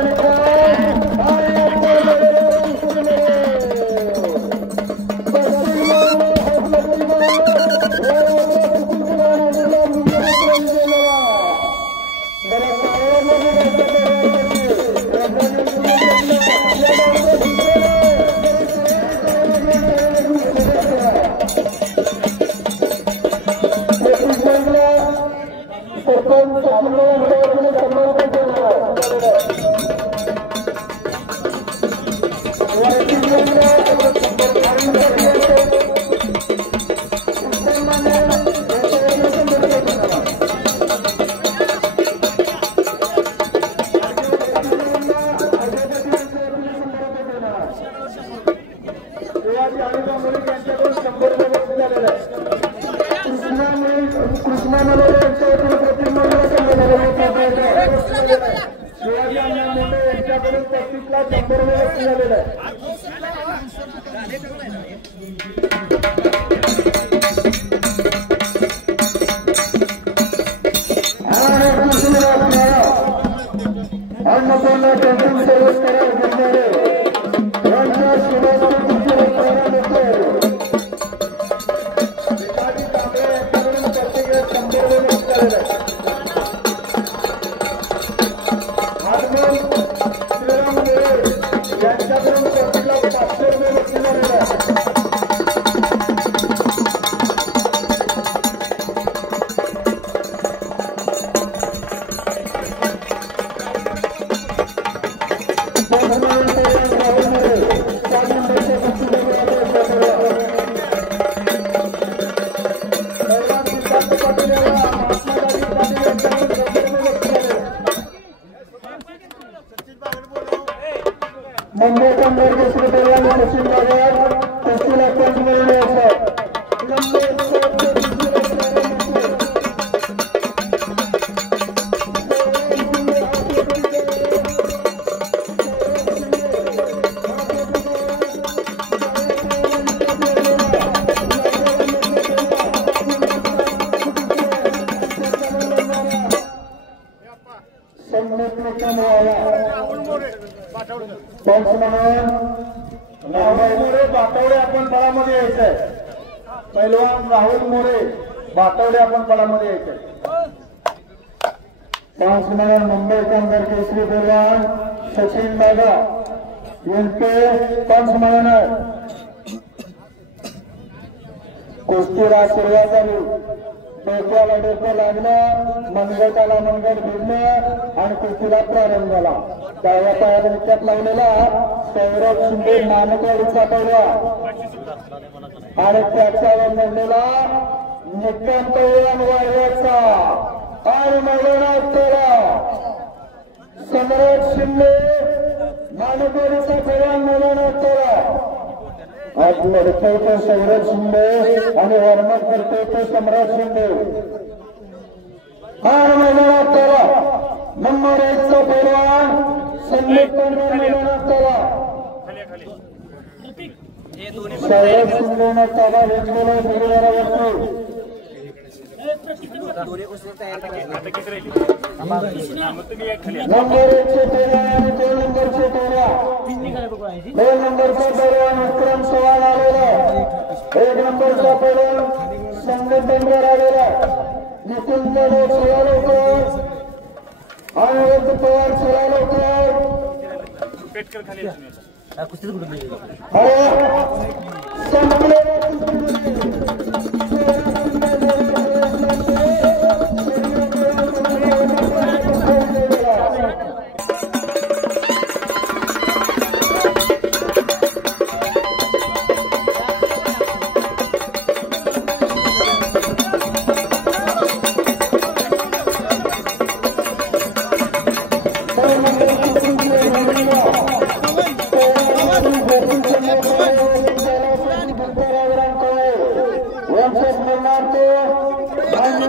बातवडे आपण बळामध्ये यायचंय. पैलवान राहुल मोरे बातवडे आपण बळामध्ये यायचंय. मुंबई कामगार केसरी पैलवान सचिन दादा यांचे पंचमरण कुस्तीला सुरुवात झाली. डोक्याला डोकं लागलं, मनगटाला मनगट भिडलं आणि कुस्तीला प्रारंभ झाला. डाव्या पायाला विचार लावलेला सौरभ शिंदे नानकवाडीचा पैलवान आणि त्याच्यावर नडलेला निकांत वायव्याचा आणि मैदानात केला सम्राट शिंदे नानकवाडीचा पैलवान मैदानात केला. आज लढतोय तो सौरभ शिंदे आणि वर्मा करतोय तो सम्राट शिंदे. आणि मैदानात केला नंबर 1 चा पैलवान संदीप मैदानात केला. सौरभ शिंदेने ताबा घेतलेला शरीरावरती. नंबर 1 चे पैलवान आणि 2 नंबरचे पैलवान. 2 नंबरचा पैलवान विक्रम चव्हाण आलेला. 1 नंबरचा पैलवान संदीप डोंगर आलेला. नितीन जाधव चला लवकर आणि वैद्य पवार चला लवकर. कुस्तीच कुठे मिळेल. सन्मानार्थ मान्य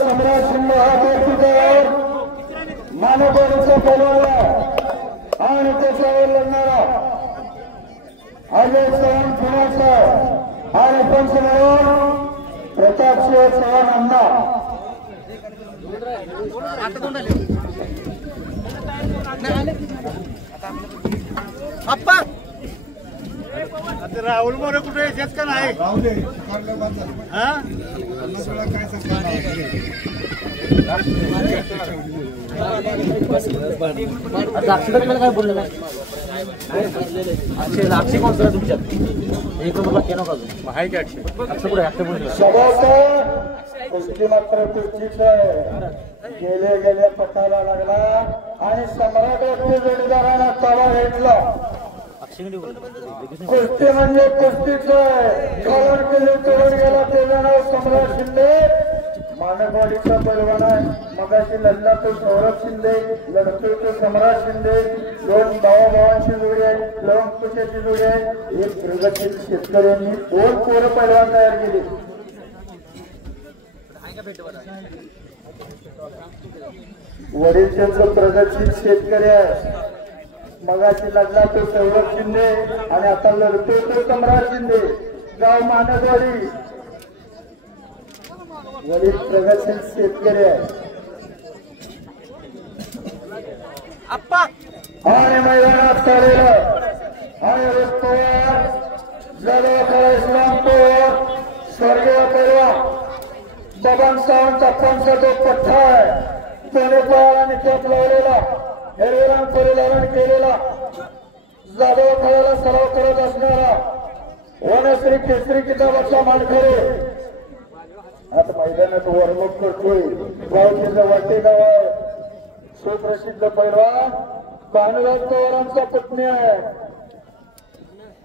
सम्राट सिंह हा मानवचा बोलवाला आणि त्याच्यावर लढणारा अजय चव्हाण पुण्याचा आणि पंच म्हणून प्रतापसिंह चव्हाण अण्णा आप्पा राहुल मोरे कुठे येतात का नाही हा अक्षय काय बोलले नाही अक्षय कोण सर तुमच्यात एक नंबरला केलं का आहे की अक्षय पुढे अक्षय बोलले कुस्ती मात्र कुस्तीच गेले गेले पटायला लागला आणि सम्राट जोडीदारांना ताबा घेतला कुस्ती म्हणजे कुस्तीच कॉलर केले तोडून गेला त्याचं नाव सम्राट शिंदे मानववाडीचा पैलवान आहे मगाशी लढला तो सौरभ शिंदे लढतोय तो सम्राट शिंदे दोन भावाभावांची जोडी आहे लवंगपुष्याची जोडी आहे एक प्रगतशील शेतकऱ्यांनी दोन पोरं पैलवान तयार केली वडील त्यांचं प्रगतशील शेतकरी आहे मगाशी लढला तो सौरभ शिंदे आणि आता लढतोय तो सम्राट शिंदे गाव मानववाडी वडील प्रगतशील शेतकरी आहे आप्पा आणि मैदानात चाललेलं आणि रस्त्यावर जलवाखा इस्लामपूर स्वर्गीय पैलवान बबन सावंत अप्पांचा जो पठ्ठा आहे त्याने पळाला कॅप लावलेला हिरवेराम परिधारण केलेला जाधव खेळाला सराव करत असणारा वनश्री केसरी किताबाचा मानकरी आता मैदानात वरमुख करतोय गावचे वाटे गाव आहे सुप्रसिद्ध पैलवान भानुदास पवारांचा पत्नी आहे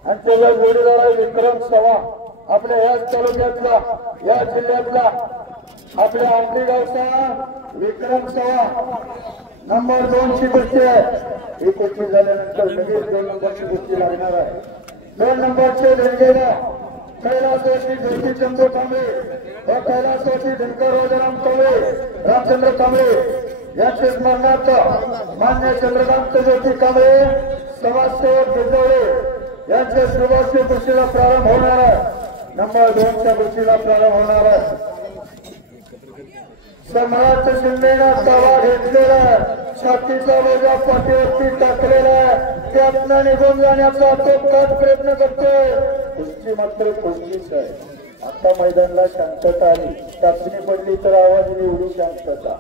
आणि त्याला जोडीदार आहे विक्रम चव्हाण आपल्या याच तालुक्यातला या जिल्ह्यातला आपल्या आंबरी गावचा विक्रम चव्हाण नंबर 2 ची कुस्ती आहे ही कुस्ती झाल्यानंतर लगेच 2 नंबरची कुस्ती लागणार आहे 2 नंबरचे धनगेला कैलासवासी ज्योतिचंद्र कांबळे व कैलासवासी दिनकर राजाराम कांबळे रामचंद्र कांबळे यांचे स्मरणार्थ मान्य चंद्रकांत ज्योती कांबळे समाजसेवक बिजवळे यांच्या शुभाशय कुस्तीला प्रारंभ होणार आहे नंबर 2 च्या कुस्तीला प्रारंभ होणार आहे सम्राट शिंदेना ताबा घेतलेला छातीचा बोजा पाठीवरती टाकलेला त्यातनं निघून जाण्याचा तो काट प्रयत्न करतोय कुस्ती मात्र कुस्तीच आहे आता मैदानाला शांतता आली चाचणी पडली तर आवाज एवढी शांतता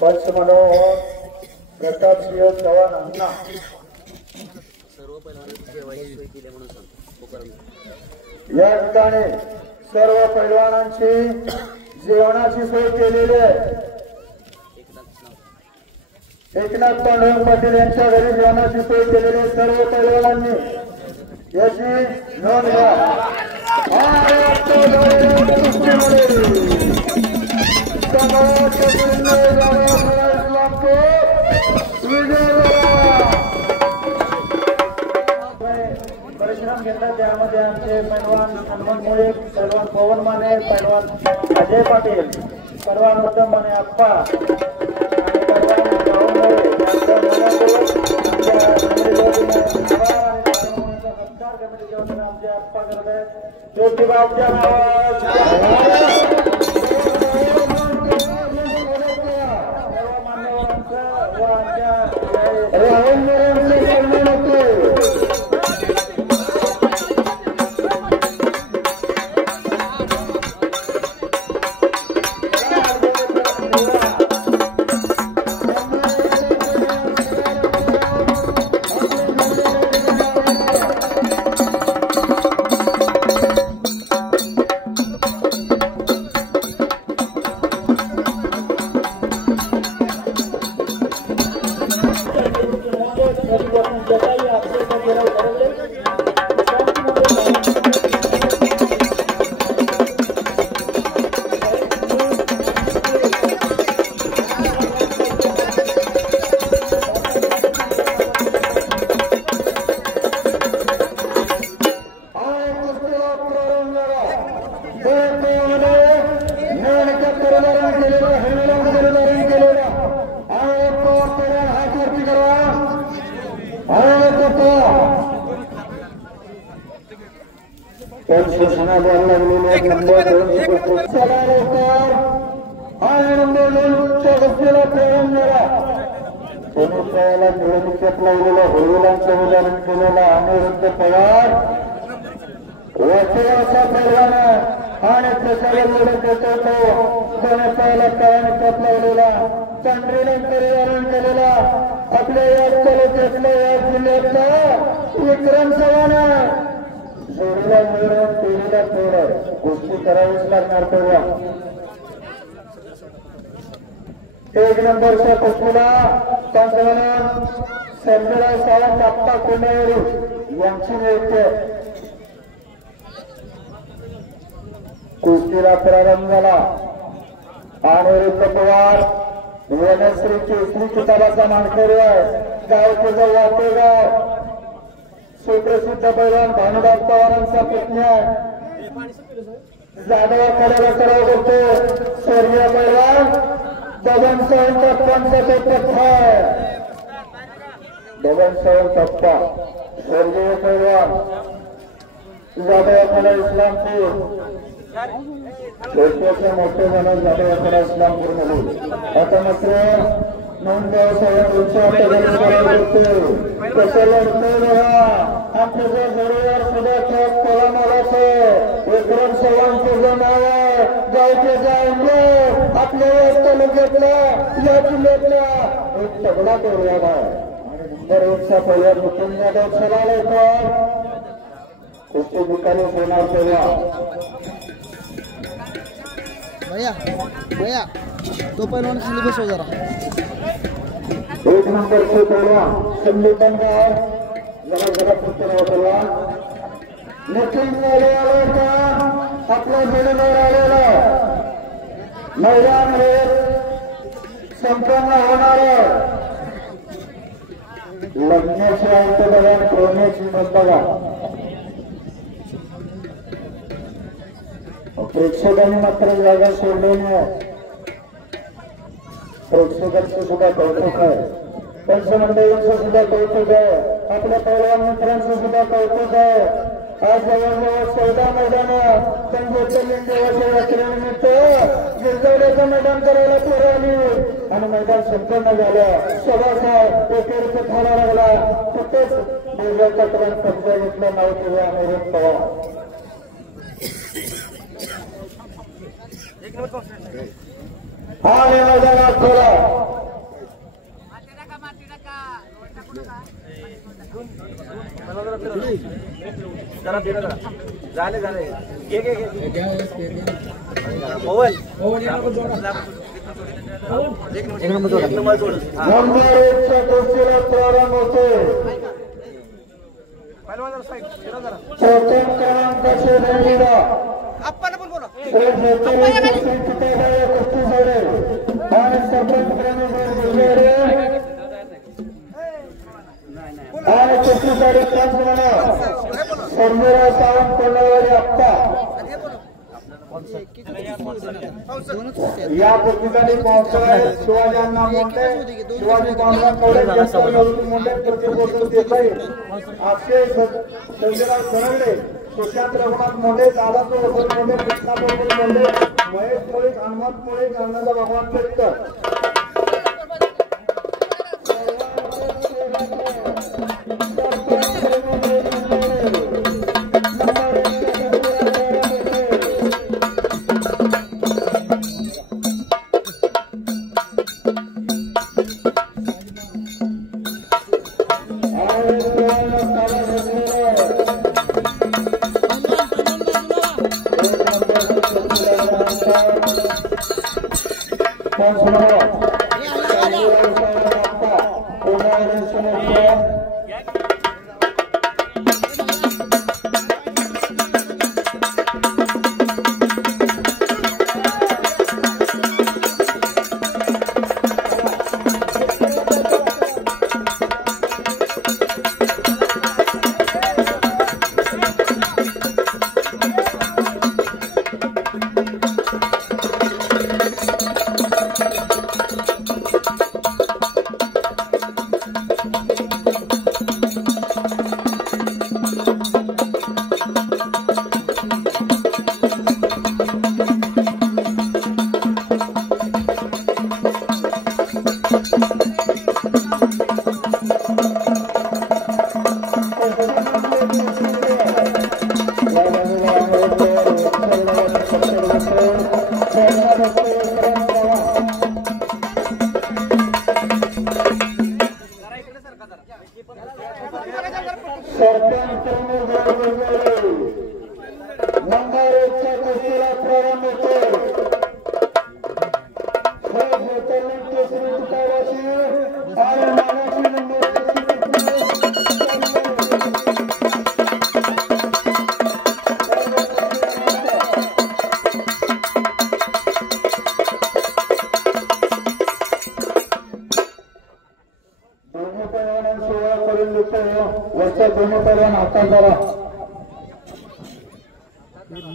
पंच मनोहर प्रतापसिंह चव्हाण अण्णा या ठिकाणी सर्व पैलवानांची जेवणाची सोय केलेली आहे एकनाथ पांडुरंग पाटील यांच्या घरी जेवणाची सोय केलेली आहे सर्व पैलवानांनी याची नोंद घ्या परिश्रम घेतला त्यामध्ये आमचे पैलवान हनुमान मुळे पैलवान पवन माने पैलवान अजय पाटील पैलवान उत्तम माने आप्पा आणि पैलवान राहुल मोरे सत्कार कमिटीच्या वतीने आमचे आप्पा करत आहेत ज्योतिबाच्या राहुल मोरे सन्मान होतो निवडणुकीत लावलेला होळीलांचं उदाहरण केलेला अनिरुद्ध पवार वशिलाचा पैलवान आणि प्रचार लढत होतो सोन्याला निवडणुकीत लावलेला चंद्रीनंतर उदाहरण केलेला आपल्या या तालुक्यातल्या या जिल्ह्यातला विक्रम चव्हाण जोडीला मिळून टीव्हीला तोड गोष्टी करावीच लागणार तेव्हा एक नंबरच्या कुस्तीला पंतप्रधान संजय सावंत आप्पा कोंडावरी यांची नियुक्ती कुस्तीला प्रारंभ झाला अनिरुद्ध पवार वनश्री केसरी किताबाचा मानकरी आहे गाव तुझं वाटेगाव सुप्रसिद्ध पैलवान भानुदास पवारांचा पुतण्या आहे जाधवाकडे सराव करतो स्वर्गीय पैलवान दगन सावंत अप्पांचा तो पठ्ठा आहे दगन सावंत अप्पा स्वर्गीय पैलवान जाधवाकडे इस्लामपूर देशाचे मोठे जण जाधवाकडे इस्लामपूर मध्ये आता मात्र नोंद साहेबांच्या कसं लढतोय बघा आमच्या घडीवर सुद्धा खेळ पळा मारायचं विक्रम चव्हाण तुझं नाव आहे गावचे जायचे आपल्या तालुक्यातल्या या जिल्ह्यातल्या एक तगडा पैलवान आहे आणि नंबर 1चा पैलवान मुकुंद यादव चला लवकर कुस्ती निकाली होणार तेव्हा भैया भैया तो पैलवान खाली बसव जरा एक नंबरचे पैलवान संदीपन गाव जरा पुत्र पैलवान नितीन मोरे आले का आपल्या जोडीवर आलेला मैदान हे संपन्न होणार लग्नाची अंत बघा प्रेमाची मत बघा प्रेक्षकांनी मात्र जागा सोडलेली आहे प्रेक्षकांचं सुद्धा कौतुक आहे पंचमंडळींचं सुद्धा कौतुक आहे आपल्या पैलवान मित्रांचं सुद्धा कौतुक आहे आज जवळजवळ 14 मैदान ज्योतिर्लिंग देवाच्या यात्रेनिमित्त गिरजवल्याचं मैदान करायला पोरं आली आणि मैदान संपन्न झालं सभासा एकेरीत खाला लागला कुठेच निर्जलचा क्रम कब्जा घेतला नाव किंवा अनिरुद्ध पवार हा मैदानात थोडा झाले मोबाईल एक नंबर नंबर 1च्या कुस्तीला प्रारंभ होतोय प्रथम क्रमांकाचे धरणीला कुस्ती सोडेल आणि सरपंच आणि कुस्तीसाठी पंच म्हणा संजयराव सावंत कोल्हावरी आप्पा या कुस्तीसाठी पावसाळ्यात शिवाजी अण्णा मोठे शिवाजी मोठे प्रतिपोषण देत आहे अक्षय संजयराव सोनवणे सुशांत रघुनाथ मोठे दादा मोठे कृष्णा मोठे महेश मोळे हनुमंत मोळे गंगाचा भगवान पेटकर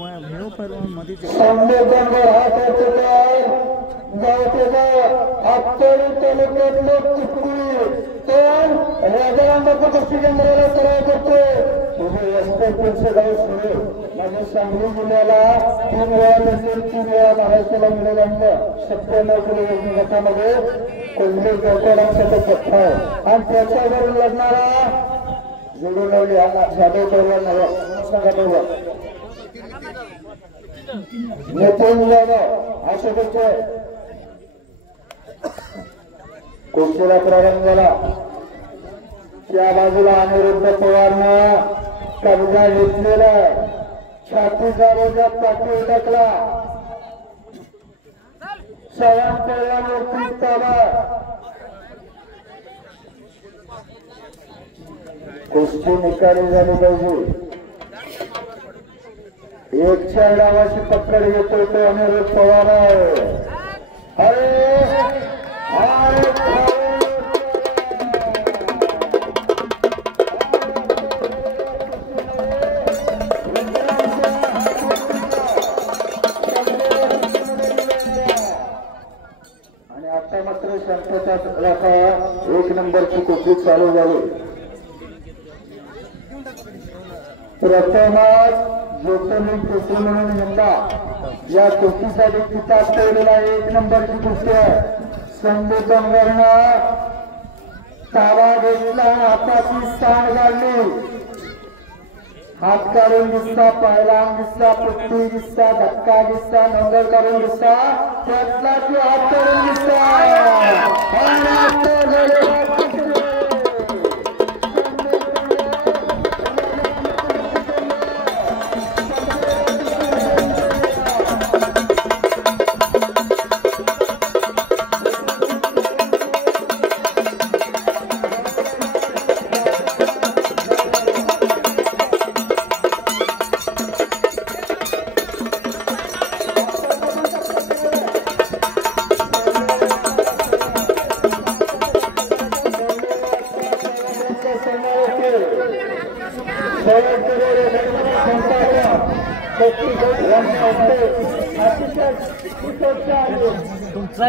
मिळव पैलवान मध्ये संमेलनवर हा करतोय गावतेचा अत्तरी तालुक्यातले चिपळी तर राजारामबापू कुस्ती केंद्राला सराव करतोय तुम्ही एसपीचे गाव सुरू म्हणजे सांगली जिल्ह्याला 3 वेळा नसेल 3 वेळा महाराष्ट्राला मिळाल्यामुळे 97 किलो वजनी गटामध्ये कोल्हे गावकरांचा तो पट्टा आहे आणि त्याच्यावरून लढणारा जोडून लावली जाधव पैलवान नव्हे सांगा पैलवान नितीन जाधव असे करतोय कुस्तीला प्रारंभ झाला त्या बाजूला अनिरुद्ध पवारनं कब्जा घेतलेला छातीचा रोजा पाठी टाकला सवान पैलवानवरती ताबा कुस्ती निकाली झाली पाहिजे एकच्या डावाची पकड घेतोय तो अनिरुद्ध पवार आहे आणि आता मात्र शांतता राखावा 1 नंबरची कुस्ती चालू झाली प्रथमच ज्योतिर्लिंग कुस्ती म्हणून यंदा या कुस्तीसाठी किताब ठेवलेला 1 नंबरची कुस्ती आहे संबोधनवरनं ताबा घेतला हाताची सांड घालली हात काढून दिसता पायलान दिसता पुट्टी दिसता धक्का दिसता नंगर काढून दिसता त्यातला की हात काढून दिसता तुमचा